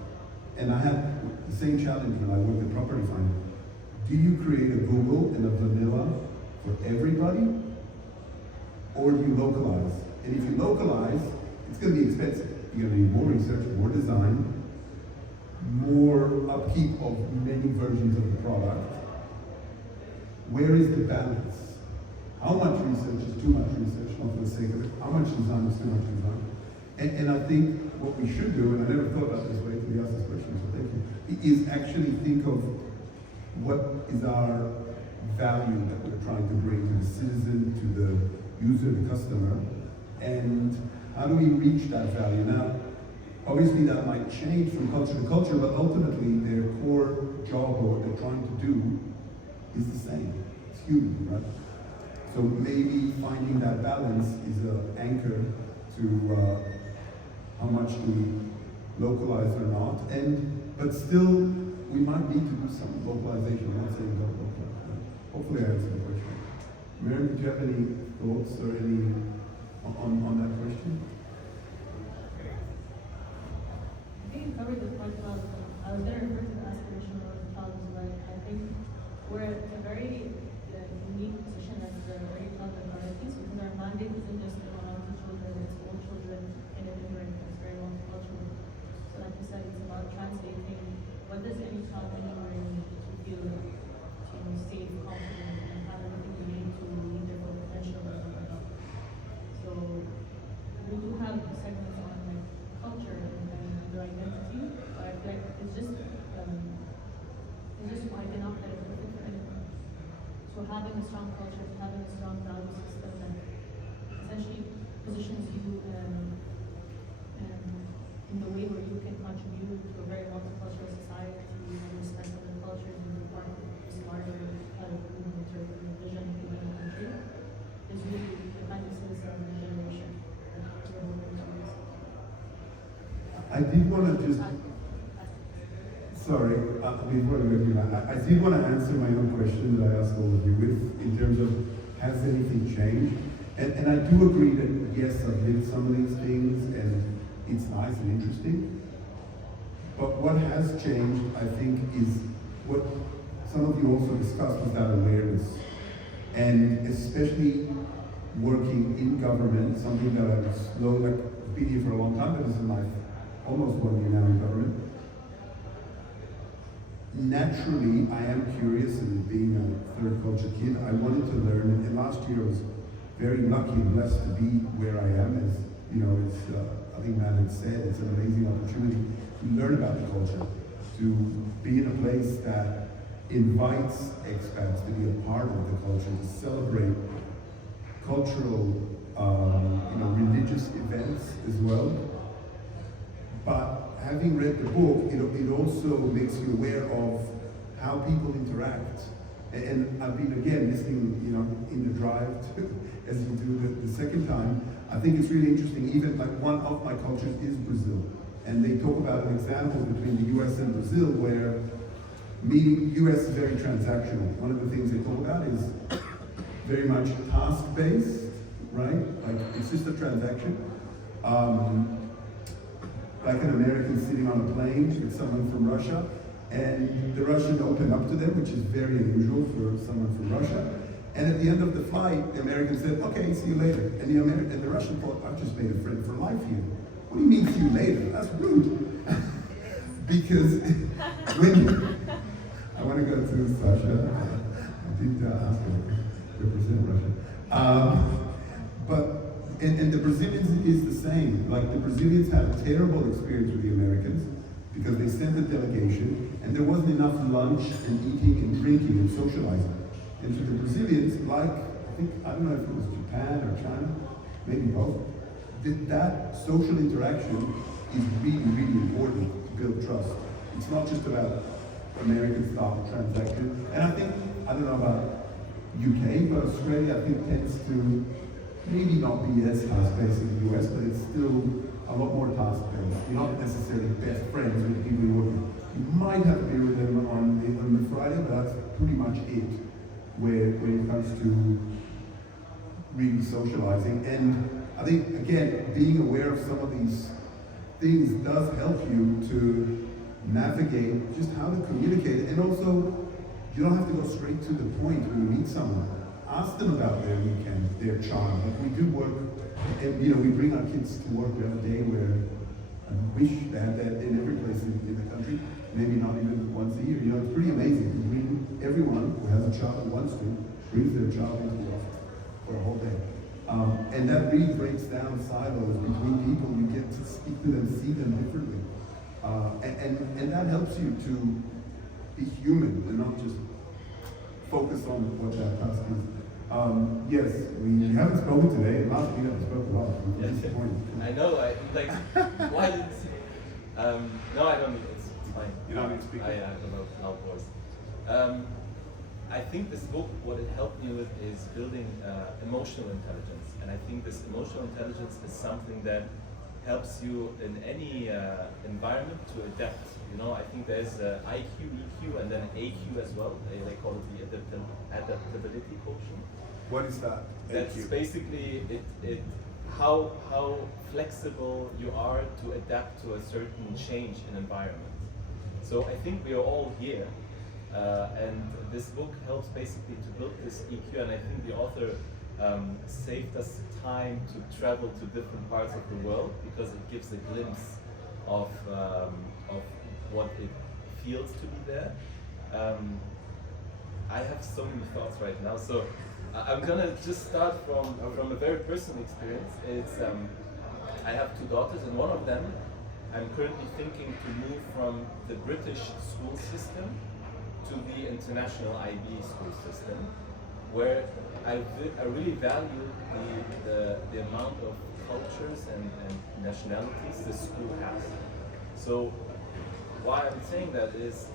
And I had the same challenge when I worked at Property Finder. Do you create a Google and a vanilla for everybody? Or do you localize? And if you localize, it's going to be expensive. You're going to need more research, more design, more upkeep of many versions of the product. Where is the balance? How much research is too much research, not for the sake of it? How much design is too much design? And I think what we should do, and I never thought about this way to be asked this question, so thank you, is actually think of what is our value that we're trying to bring to the citizen, to the user, the customer, and how do we reach that value? Now, obviously that might change from culture to culture, but ultimately their core job or what they're trying to do is the same. It's human, right? So maybe finding that balance is an anchor to how much do we localize or not, but still we might need to do some localization. I'm not saying don't localize. Right? Hopefully I answered the question. Maryam, did you have any thoughts or any on that question? I think you covered the point about, I was going to refer to the aspirational child as well. I think we're at a very unique position as the early childhood authorities because our mandate isn't just to minority children, it's all children in an environment that's very multicultural. So like you said, it's about translating what does any child anywhere need to feel safe, confident, and have everything they need to meet their full potential as an adult. So we do have segments on like culture and their identity, but I feel like it's just wide enough that it's different for anyone. So having a strong culture, having a strong value system that essentially positions you in the way where you can contribute to a very multicultural society, and respect other cultures and be part of this larger movement or vision within the country is really the kind of citizen of the generation that we're hoping to use. I did want to just, sorry, before I go to that, I did want to answer my own question that I asked all of you with, in terms of, has anything changed? And I do agree that, yes, I've lived some of these things, and it's nice and interesting. But what has changed, I think, is what some of you also discussed, was that awareness. And especially working in government, something that I've slowly, I've been here for a long time, but this is my almost 1 year now in government. Naturally, I am curious, and being a third culture kid, I wanted to learn, and last year I was very lucky and blessed to be where I am, as you know, as I think Matt had said, it's an amazing opportunity to learn about the culture, to be in a place that invites expats to be a part of the culture, to celebrate cultural, religious events as well. But having read the book, it also makes you aware of how people interact. And I've been, again, listening, in the drive as you do the second time. I think it's really interesting. Even like one of my cultures is Brazil. And they talk about an example between the US and Brazil where Meaning US is very transactional. One of the things they talk about is very much task-based, right? Like it's just a transaction. Like an American sitting on a plane with someone from Russia, and the Russian opened up to them, which is very unusual for someone from Russia. And at the end of the flight, the American said, "Okay, see you later." And the Russian thought, "I've just made a friend for life here. What do you mean see you later? That's rude." Because when I want to go to Sasha, I did ask her to represent Russia. And the Brazilians is the same. Like the Brazilians had a terrible experience with the Americans because they sent a delegation and there wasn't enough lunch and eating and drinking and socializing. And to the Brazilians, like I don't know if it was Japan or China, maybe both, that social interaction is really, really important to build trust. It's not just about American style transaction. And I don't know about UK, but Australia I think tends to maybe not be as task-based as the US, but it's still a lot more task-based. You're not necessarily best friends with the people you work with. You might have a beer with them on the Friday, but that's pretty much it when it comes to really socializing. And I think, again, being aware of some of these things does help you to navigate just how to communicate. And also, you don't have to go straight to the point when you meet someone. Ask them about their weekend, their child. Like we do work, and we bring our kids to work. We have a day where I wish they had that in every place in the country, maybe not even once a year. It's pretty amazing to bring everyone who has a child who wants to, brings their child into the office for a whole day. And that really breaks down silos between people. You get to speak to them, see them differently. And that helps you to be human and not just focus on what that task is. Yes, we haven't spoken today, and last week I spoke a lot. Yes, I know, why did no, I don't need it, it's fine. You don't need to speak? I don't know, loud voice. I think this book, what it helped me with is building emotional intelligence. And I think this emotional intelligence is something that helps you in any environment to adapt. I think there's IQ, EQ, and then AQ as well. They call it the adaptability quotient. What is that? That's AQ. basically how flexible you are to adapt to a certain change in environment. So I think we are all here, and this book helps basically to build this EQ. And I think the author saved us time to travel to different parts of the world because it gives a glimpse of what it feels to be there. I have so many thoughts right now, so I'm gonna just start from a very personal experience. It's I have two daughters, and one of them I'm currently thinking to move from the British school system to the international IB school system, where I really value the amount of cultures and nationalities the school has. So why I'm saying that is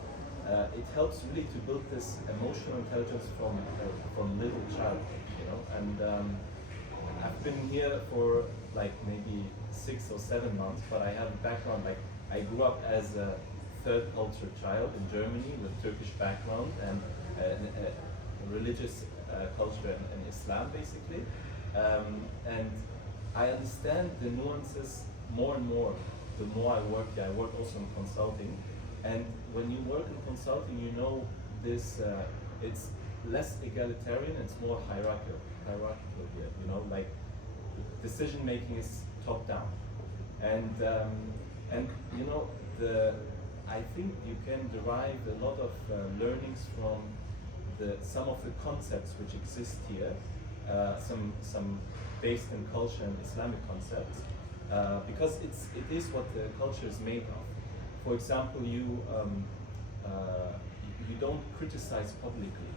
it helps really to build this emotional intelligence from little child, And I've been here for like maybe 6 or 7 months, but I have a background, like I grew up as a third culture child in Germany with Turkish background and religious culture and Islam basically. And I understand the nuances more and more the more I work here. I work also in consulting. And when you work in consulting, this, it's less egalitarian, it's more hierarchical here, like decision making is top down. And I think you can derive a lot of learnings from some of the concepts which exist here, some based in culture and Islamic concepts, because it is what the culture is made of. For example, you don't criticize publicly.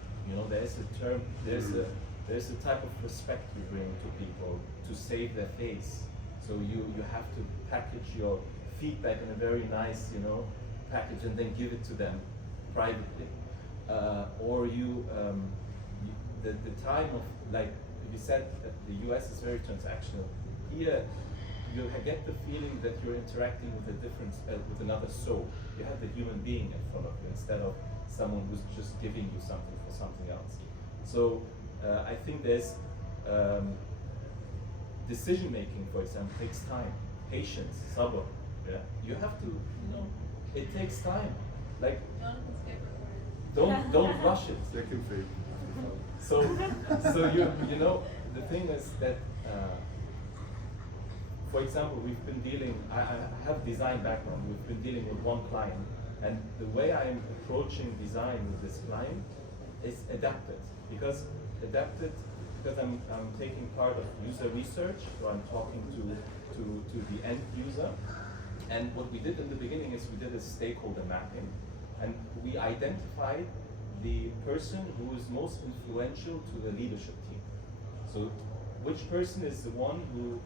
There's a term, there's a type of respect you bring to people to save their face. So you have to package your feedback in a very nice, package and then give it to them privately. Or the time of, like you said, that the US is very transactional. Here, you get the feeling that you're interacting with with another soul. You have the human being in front of you instead of someone who's just giving you something for something else. So I think there's decision making, for example, takes time, patience, sabr. Yeah, you have to, it takes time. Like, don't rush it. Second favorite. So you know, the thing is that, for example, we've been dealing. I have design background. We've been dealing with one client, and the way I'm approaching design with this client is adapted because I'm taking part of user research, so I'm talking to the end user. And what we did in the beginning is we did a stakeholder mapping, and we identified the person who is most influential to the leadership team. So which person is the one who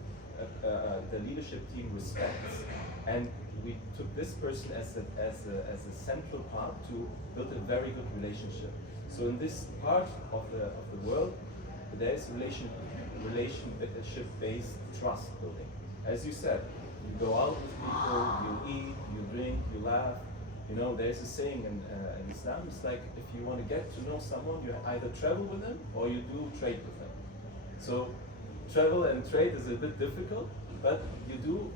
the leadership team respects, and we took this person as a central part to build a very good relationship. So in this part of the world, there is relationship-based trust building. As you said, you go out with people, you eat, you drink, you laugh. You know, there's a saying in Islam, it's like if you want to get to know someone, you either travel with them or you do trade with them. So travel and trade is a bit difficult, but you do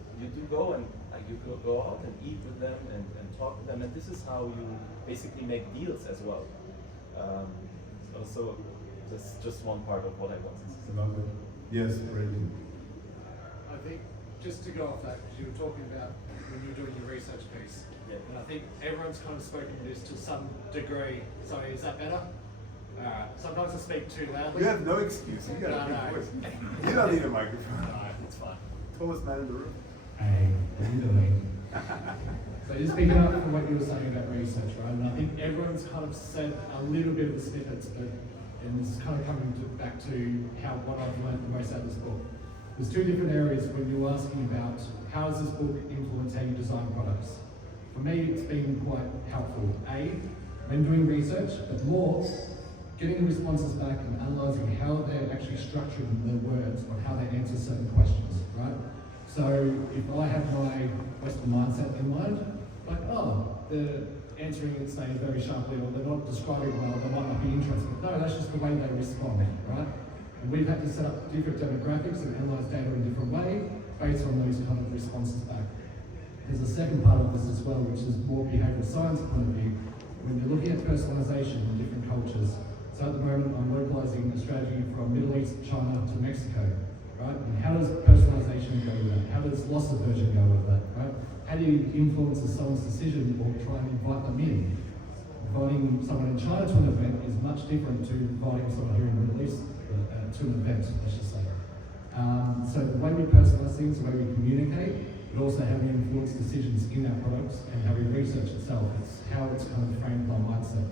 go and you go out and eat with them and talk with them, and this is how you basically make deals as well. So just one part of what I wanted to say. Yes, Erin. I think just to go off that, because you were talking about when you were doing your research piece, and I think everyone's kind of spoken to this to some degree. So is that better? Sometimes I speak too loudly. You have no excuse. You got a big voice. You don't need a microphone. No, it's fine. Tallest man in the room. Hey, what are you doing? So just picking up from what you were saying about research, right? And I think everyone's kind of said a little bit of the snippets, and this is kind of coming back to what I've learned the most out of this book. There's two different areas when you're asking about how does this book influence how you design products. For me, it's been quite helpful. A, when doing research, but more, getting the responses back and analysing how they're actually structured in their words or how they answer certain questions, right? So if I have my Western mindset in mind, like, they're answering it, saying very sharply, or they're not describing well, they might not be interested. No, that's just the way they respond, right? And we've had to set up different demographics and analyse data in a different way based on those kind of responses back. There's a second part of this as well, which is more behavioural science point of view. When you're looking at personalisation in different cultures, so at the moment I'm localising a strategy from Middle East, China to Mexico, right? And how does personalisation go with that? How does loss aversion go with that, right? How do you influence someone's decision or try and invite them in? Inviting someone in China to an event is much different to inviting someone here in the Middle East to an event, let's just say. So the way we personalise things, the way we communicate, but also how we influence decisions in our products and how we research itself. It's how it's kind of framed our mindset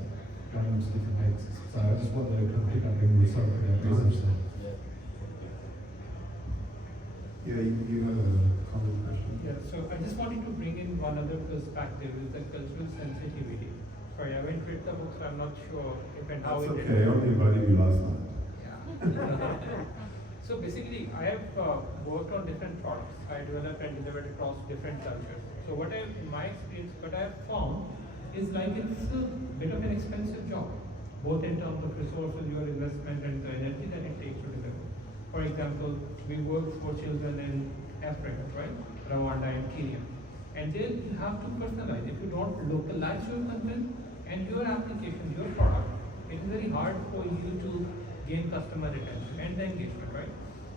going into different places. So I just wanted to kind of pick up when we spoke about research there. Yeah, you have a comment question? Yeah, so I just wanted to bring in one other perspective, is the cultural sensitivity. Sorry, I haven't read the book, so I'm not sure if and how That's it okay, I only invited you last night. So basically, I have worked on different products. I developed and delivered across different cultures. So in my experience, what I have found is like it's a bit of an expensive job, both in terms of resources, your investment, and the energy that it takes to deliver. For example, we work for children in Africa, right? Rwanda and Kenya. And then you have to personalize. If you don't localize your content and your application, your product, it is very hard for you to gain customer retention and the engagement, right?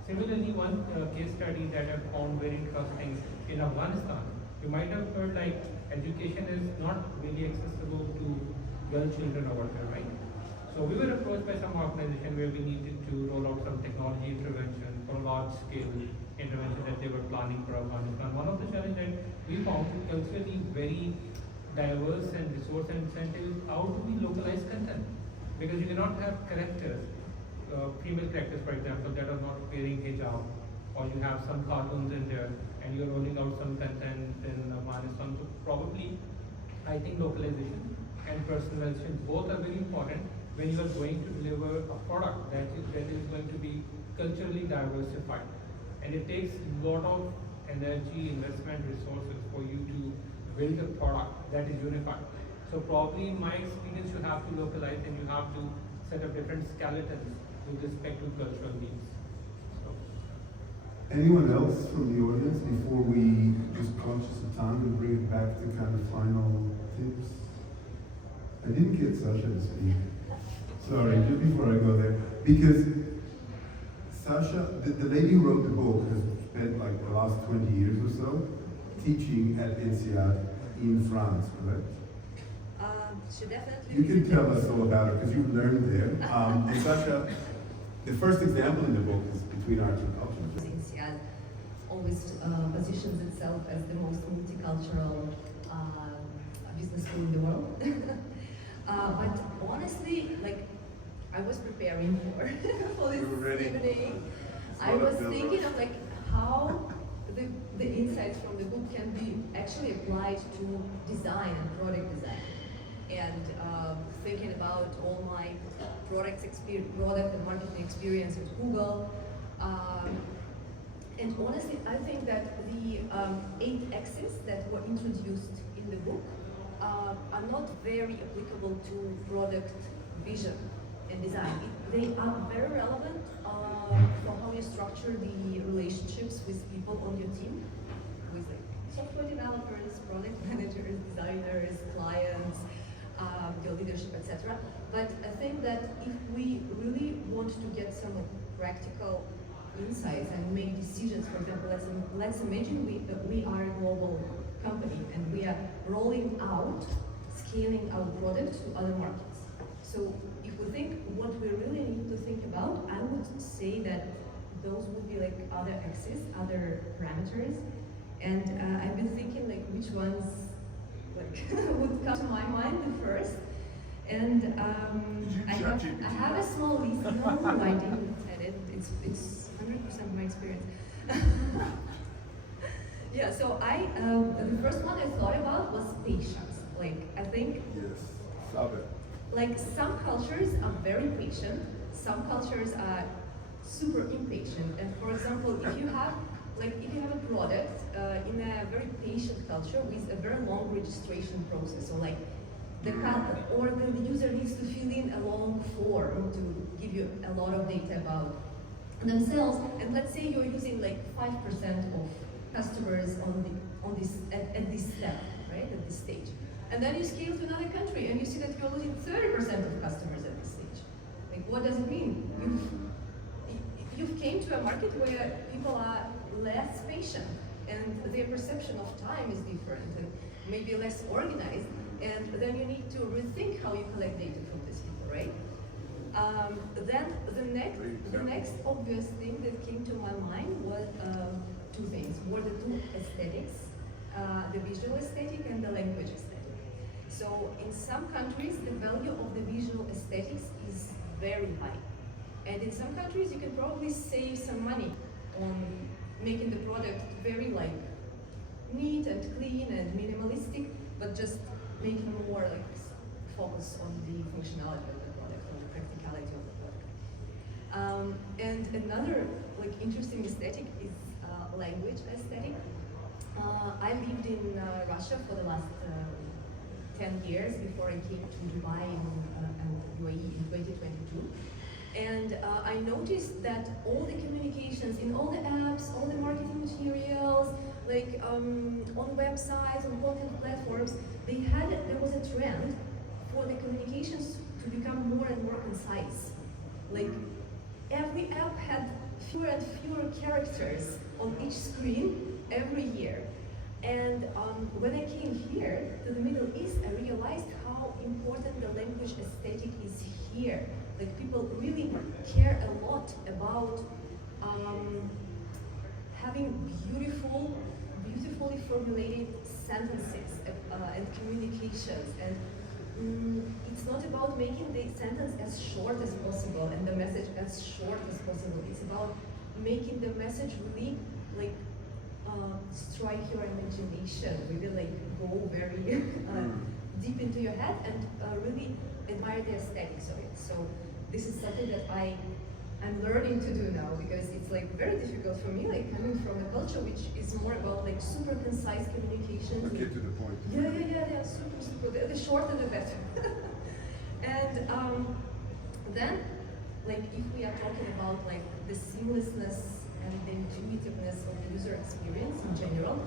Similarly, one case study that I found very interesting in Afghanistan, you might have heard like education is not really accessible to girl children over there, right? So we were approached by some organization where we needed to roll out some technology intervention for large scale intervention that they were planning for Afghanistan. One of the challenges that we found culturally very diverse and resource intensive, how do we localize content? Because you cannot have characters, female characters for example, that are not wearing hijab, or you have some cartoons in there and you're rolling out some content in Afghanistan. So probably, I think localization and personalization both are very important when you are going to deliver a product that is going to be culturally diversified. And it takes a lot of energy, investment, resources for you to build a product that is unified. So So probably in my experience, you have to localize and you have to set up different skeletons with respect to cultural needs. So. Anyone else from the audience before we just conscious of time and bring it back to kind of final tips? I didn't get Sasha to speak. Sorry, just before I go there. Because Sasha, the lady who wrote the book has spent like the last 20 years or so teaching at INSEAD in France, correct? She definitely. You can tell us all about it because you've learned there. And Sasha, the first example in the book is between arts and culture. INSEAD always positions itself as the most multicultural business school in the world. But honestly, like, I was preparing for this evening. I was thinking of like how the insights from the book can be actually applied to design and product design. And thinking about all my product and marketing experience at Google. And honestly, I think that the 8 axes that were introduced in the book are not very applicable to product vision and design. They are very relevant for how you structure the relationships with people on your team, with like software developers, product managers, designers, clients, your leadership, etc. But I think that if we really want to get some practical insights and make decisions, for example, let's imagine we are a global company and we are rolling out, scaling our products to other markets. So if we think what we really need to think about, I would say that those would be like other axes, other parameters. And I've been thinking like which ones like would come to my mind the first. And I have a small list. No, I didn't. It's 100% my experience. Yeah, so the first one I thought about was patience. Like, I think. Yes, love it. Like, some cultures are very patient, some cultures are super impatient. And for example, if you have a product in a very patient culture with a very long registration process, so like the user needs to fill in a long form to give you a lot of data about themselves, and let's say you're using like 5% of customers at this step, right, at this stage. And then you scale to another country and you see that you're losing 30% of customers at this stage. Like, what does it mean? You've came to a market where people are less patient and their perception of time is different and maybe less organized, and then you need to rethink how you collect data from these people, right? Then the next obvious thing that came to my mind was 2 things. Were the 2 aesthetics, the visual aesthetic and the language aesthetic. So in some countries, the value of the visual aesthetics is very high. And in some countries, you can probably save some money on making the product very like neat and clean and minimalistic, but just making more like focus on the functionality of the product, on the practicality of the product. And another like interesting aesthetic is language aesthetic. I lived in Russia for the last 10 years before I came to Dubai and UAE in 2022. And I noticed that all the communications in all the apps, all the marketing materials, like on websites, on content platforms, there was a trend for the communications to become more and more concise. Like, every app had fewer and fewer characters on each screen every year. And when I came here to the Middle East, I realized how important the language aesthetic is here. Like, people really care a lot about having beautifully formulated sentences and communications. And it's not about making the sentence as short as possible and the message as short as possible. It's about making the message really like strike your imagination, really like go very deep into your head and really admire the aesthetics of it. So this is something that I I'm learning to do now, because it's like very difficult for me, like coming from a culture which is more about like super concise communication. Get to the point. Yeah, super. The shorter the better. And then, like, if we are talking about like the seamlessness and the intuitiveness of the user experience in general,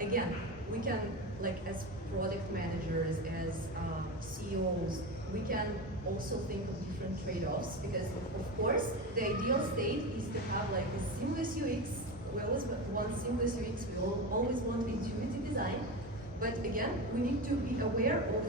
again, we can, like, as product managers, as CEOs, we can also think of different trade-offs, because of course the ideal state is to have like a seamless UX. We always want seamless UX, we always want intuitive design, but again, we need to be aware of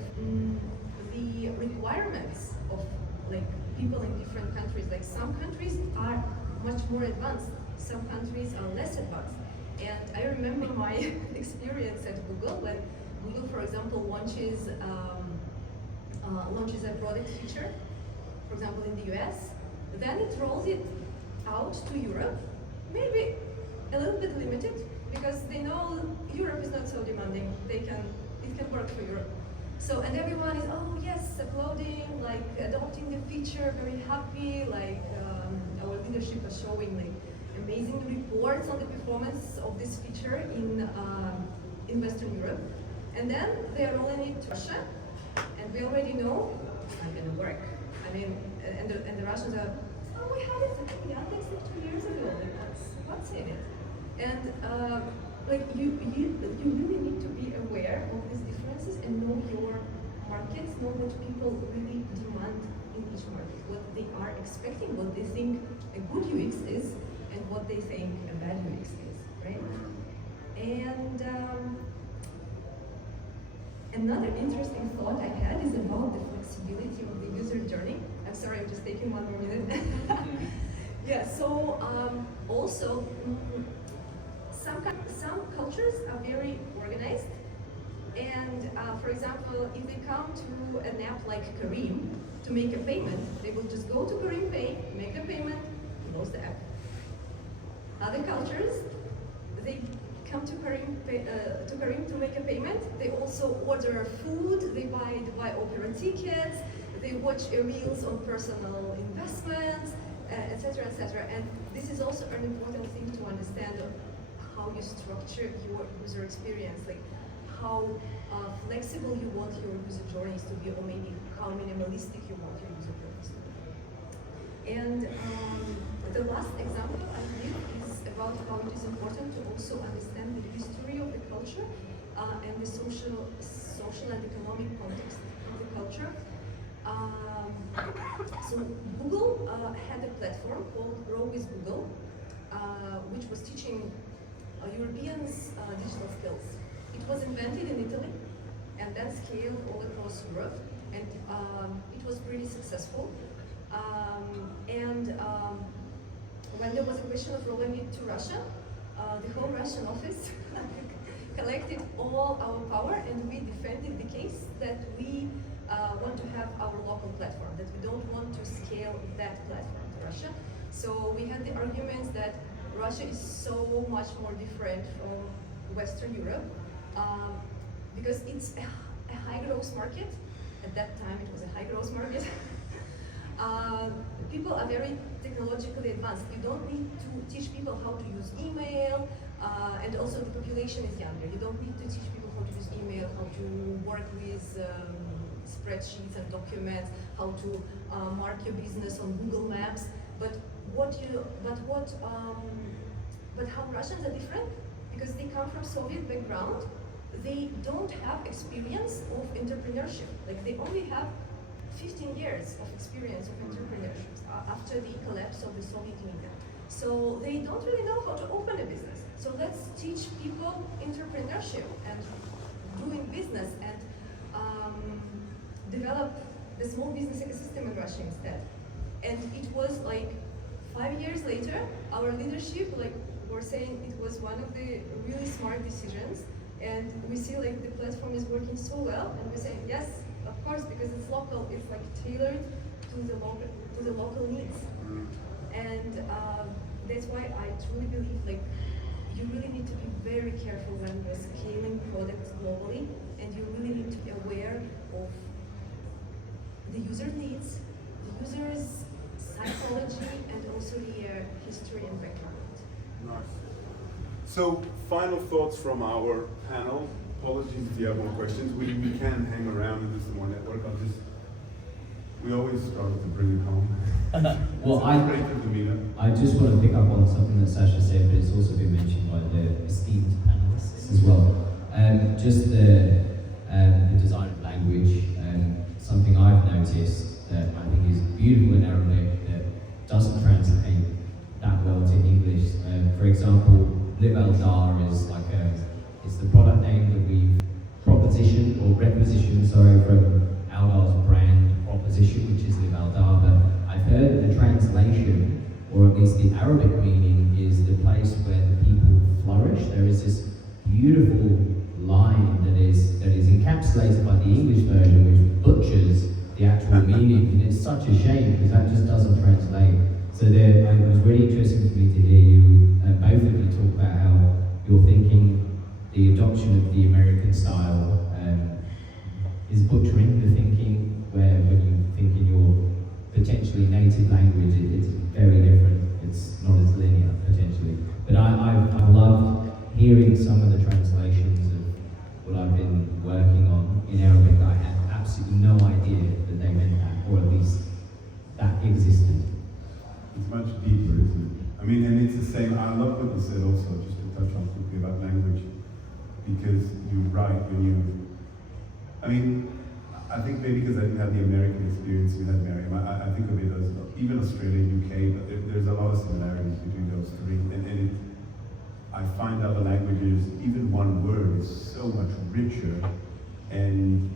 the requirements of like people in different countries. Like some countries are much more advanced, some countries are less advanced. And I remember my experience at Google when Google, for example, launches a product feature, for example, in the US, then it rolls it out to Europe, maybe a little bit limited, because they know Europe is not so demanding. It can work for Europe. So, and everyone is, oh yes, applauding, like adopting the feature, very happy, like our leadership is showing like amazing reports on the performance of this feature in Western Europe. And then they are rolling it to Russia, and we already know it's not going to work. I mean, and the Russians are, oh, we had it in the unpacks like 2 years ago. Like, what's in it? And like you really need to be aware of these differences and know your markets, know what people really demand in each market, what they are expecting, what they think a good UX is, and what they think a bad UX is, right? And another interesting thought I had is about the flexibility of the user journey. I'm sorry, I'm just taking 1 more minute. Yeah, so also, some cultures are very organized, and for example, if they come to an app like Kareem to make a payment, they will just go to Kareem Pay, make a payment, close the app. Other cultures, they come to Kareem to make a payment. They also order food, they buy opera tickets, they watch reels on personal investments, etc., etc. And this is also an important thing to understand of how you structure your user experience, like how flexible you want your user journeys to be, or maybe how minimalistic you want your user journeys to be. And the last example I give is about how it is important to also understand the history of the culture and the social and economic context of the culture. So Google had a platform called Grow with Google, which was teaching Europeans digital skills. It was invented in Italy and then scaled all across Europe, and it was pretty successful. When there was a question of rolling it to Russia, the whole Russian office collected all our power, and we defended the case that we want to have our local platform, that we don't want to scale that platform to Russia. So we had the arguments that Russia is so much more different from Western Europe because it's a high growth market. At that time it was a high growth market. People are very technologically advanced. You don't need to teach people how to use email, and also the population is younger. You don't need to teach people how to use email, how to work with spreadsheets and documents, how to mark your business on Google Maps. But how Russians are different, because they come from Soviet background, they don't have experience of entrepreneurship. Like they only have 15 years of experience of entrepreneurship after the collapse of the Soviet Union. So they don't really know how to open a business. So let's teach people entrepreneurship and doing business and develop the small business ecosystem in Russia instead. And it was like 5 years later, our leadership were saying it was one of the really smart decisions. And we see like the platform is working so well, and we're saying yes, of course, because it's local, it's like tailored to the local needs. And that's why I truly believe like you really need to be very careful when you're scaling products globally, and you really need to be aware of the user needs, the user's psychology, and also So, final thoughts from our panel. Apologies if you have more questions. We can hang around and do some more network. We always struggle to bring it home. Well, great to meet up. I just want to pick up on something that Sasha said, but it's also been mentioned by the esteemed panelists as well. Just the design of language, something I've noticed that I think is beautiful in Arabic that doesn't translate that well to English. For example, Live Al Dar is like it's the product name that we've propositioned or repositioned, from Al Dar's brand proposition, which is Live Al Dar, but I've heard the translation, or at least the Arabic meaning, is the place where the people flourish. There is this beautiful line that is encapsulated by the English version, which butchers the actual meaning, and it's such a shame because that just doesn't translate. So it was really interesting for me to hear you, both of you, talk about how you're thinking the adoption of the American style is butchering the thinking, where when you think in your potentially native language, it's very different. It's not as linear, potentially. But I've loved hearing some of the translations of what I've been working on in Arabic. I had absolutely no idea that they meant that, or at least that existed. It's much deeper, isn't it? I mean, and it's the same. I love what you said also, just to touch on quickly about language, because you're right. I think maybe because I didn't have the American experience we had, Maryam, I think of it as even Australia, UK, but there's a lot of similarities between those three. I find other languages, even one word is so much richer, and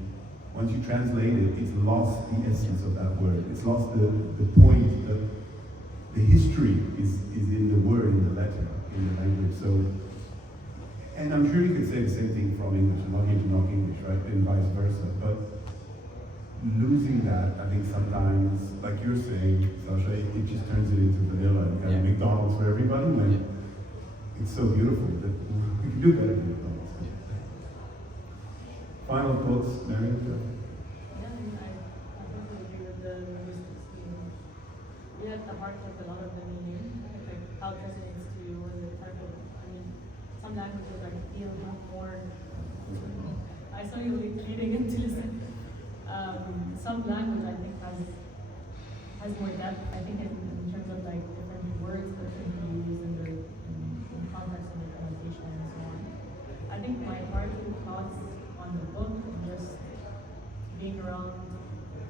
once you translate it, it's lost the essence of that word. It's lost the point. The history is in the word, in the letter, in the language. So, and I'm sure you could say the same thing from English. I'm not here to knock English, right? And vice versa. But losing that, I think sometimes, like you're saying, Sasha, it just turns it into vanilla and kind of McDonald's for everybody. Like, it's so beautiful that we can do better than McDonald's. Final thoughts, Mary? Yeah, I totally agree with the linguistics team. We're at the heart of a lot of the meaning, like how it resonates to you, or the type of, some languages I feel more, I saw you reading into listen. Some language I think has more depth, I think in terms of like different words that can be used in the context of the conversation and so on. I think my parting thoughts on the book and just being around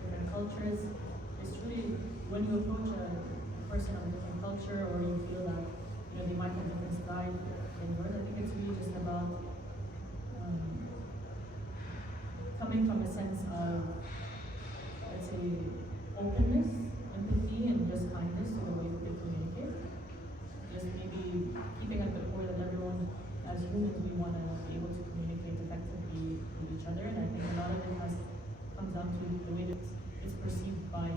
different cultures is truly when you approach a person of a different culture, or you feel that they might have different style than yours, I think it's really just about coming from a sense of, let's say, openness, empathy, and just kindness to the way that they communicate. Just maybe keeping at the core that everyone, as humans, we want to be able to communicate effectively with each other, and I think a lot of it comes down to the way that it's perceived by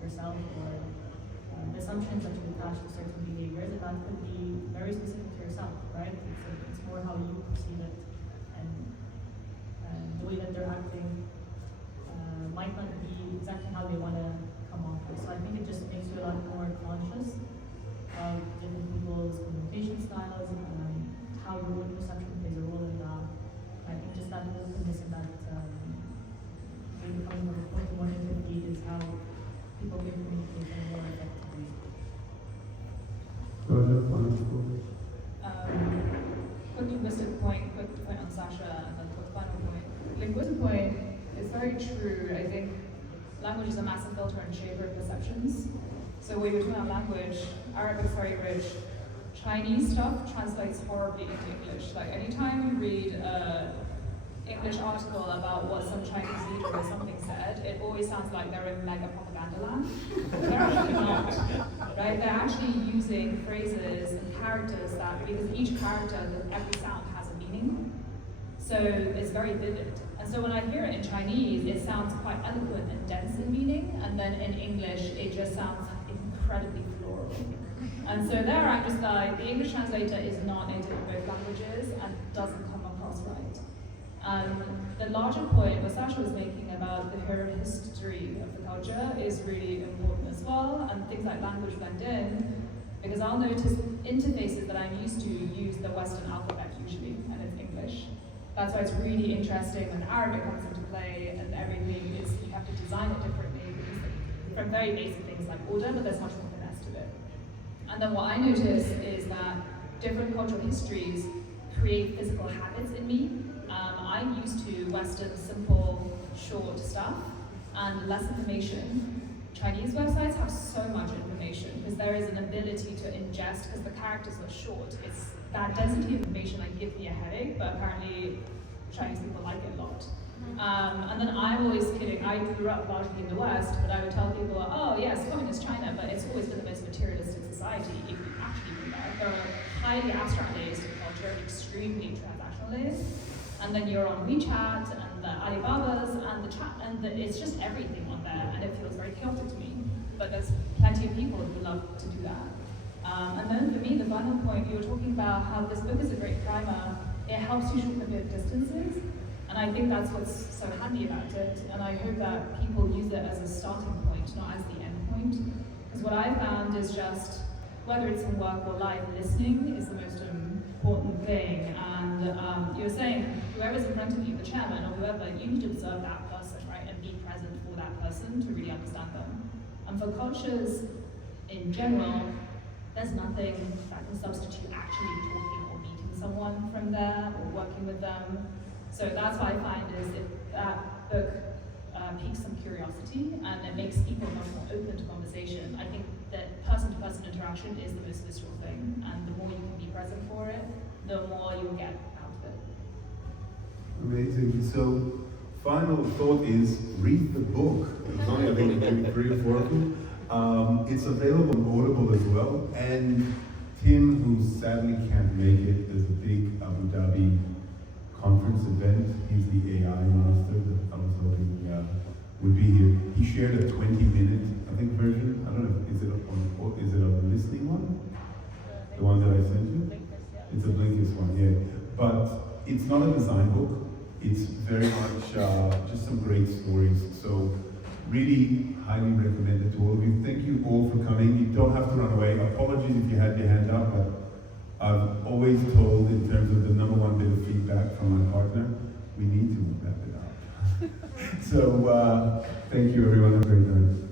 yourself, or the assumptions that you attach to certain behaviors, and that could be very specific to yourself, right? It's more how you perceive it, and the way that they're acting might not be exactly how they want to come off with. So I think it just makes you a lot more conscious of different people's communication styles, how your own perception plays a role in that. I think just that openness and that becoming more empathy is how people can communicate more effectively. Quick linguistic point, on Sasha, and then quick final point. Linguistic point is very true. I think language is a massive filter and shaper of perceptions. So when you're talking about language, Arabic is very rich. Chinese stuff translates horribly into English. Like anytime you read an English article about what some Chinese leader or something said, it always sounds like they're in mega propaganda land. They're actually not, right? They're actually using phrases and characters because each character, every sound has a meaning. So it's very vivid. And so when I hear it in Chinese, it sounds quite eloquent and dense in meaning, and then in English, it just sounds incredibly floral. And so there I'm just like, the English translator is not native in both languages and doesn't come across right. The larger point what Sasha was making about the history of the culture is really important as well, and things like language blend in, Because I'll notice interfaces that I'm used to use the Western alphabet usually, and it's English. That's why it's really interesting when Arabic comes into play and everything is, you have to design it differently, because from very basic things like order, but there's much more finesse to it. And then what I notice is that different cultural histories create physical habits in me. I'm used to Western, simple, short stuff and less information. Chinese websites have so much information because there is an ability to ingest, because the characters are short. It's that density of information that gives me a headache, but apparently Chinese people like it a lot. And then I'm always kidding. I grew up largely in the West, but I would tell people, oh yes, communist China, but it's always been the most materialistic society if you actually do that. They're highly abstractist culture, extremely transactionalist. And then you're on WeChat and the Alibabas and the chat, and it's just everything on there, and it feels very chaotic to me. But there's plenty of people who love to do that. And then for me, the final point, you were talking about how this book is a great primer. It helps you shorten a bit distances, and I think that's what's so handy about it. And I hope that people use it as a starting point, not as the end point. Because what I found is just, whether it's in work or life, listening is the most important thing. And you were saying, whoever's in front of you, the chairman or whoever, you need to observe that person, right, and be present for that person to really understand them. And for cultures in general, there's nothing that can substitute actually talking or meeting someone from there or working with them. So that's what I find is if that book piques some curiosity and it makes people much more open to conversation. I think that person-to-person interaction is the most visceral thing, and the more you can be present for it, the more you'll get out of it. Amazing. So, final thought is read the book. It's only available pretty affordable. It's available on Audible as well. And Tim, who sadly can't make it, there's a big Abu Dhabi conference event. He's the AI master that I was hoping would be here. He shared a 20-minute, I think, version. I don't know, is it a listening one? The one that I sent you? It's a Blinkist one, yeah. But it's not a design book. It's very much just some great stories. So really highly recommend it to all of you. Thank you all for coming. You don't have to run away. Apologies if you had your hand up, but I've always told, in terms of the number one bit of feedback from my partner, we need to wrap it up. So thank you everyone, have a great night.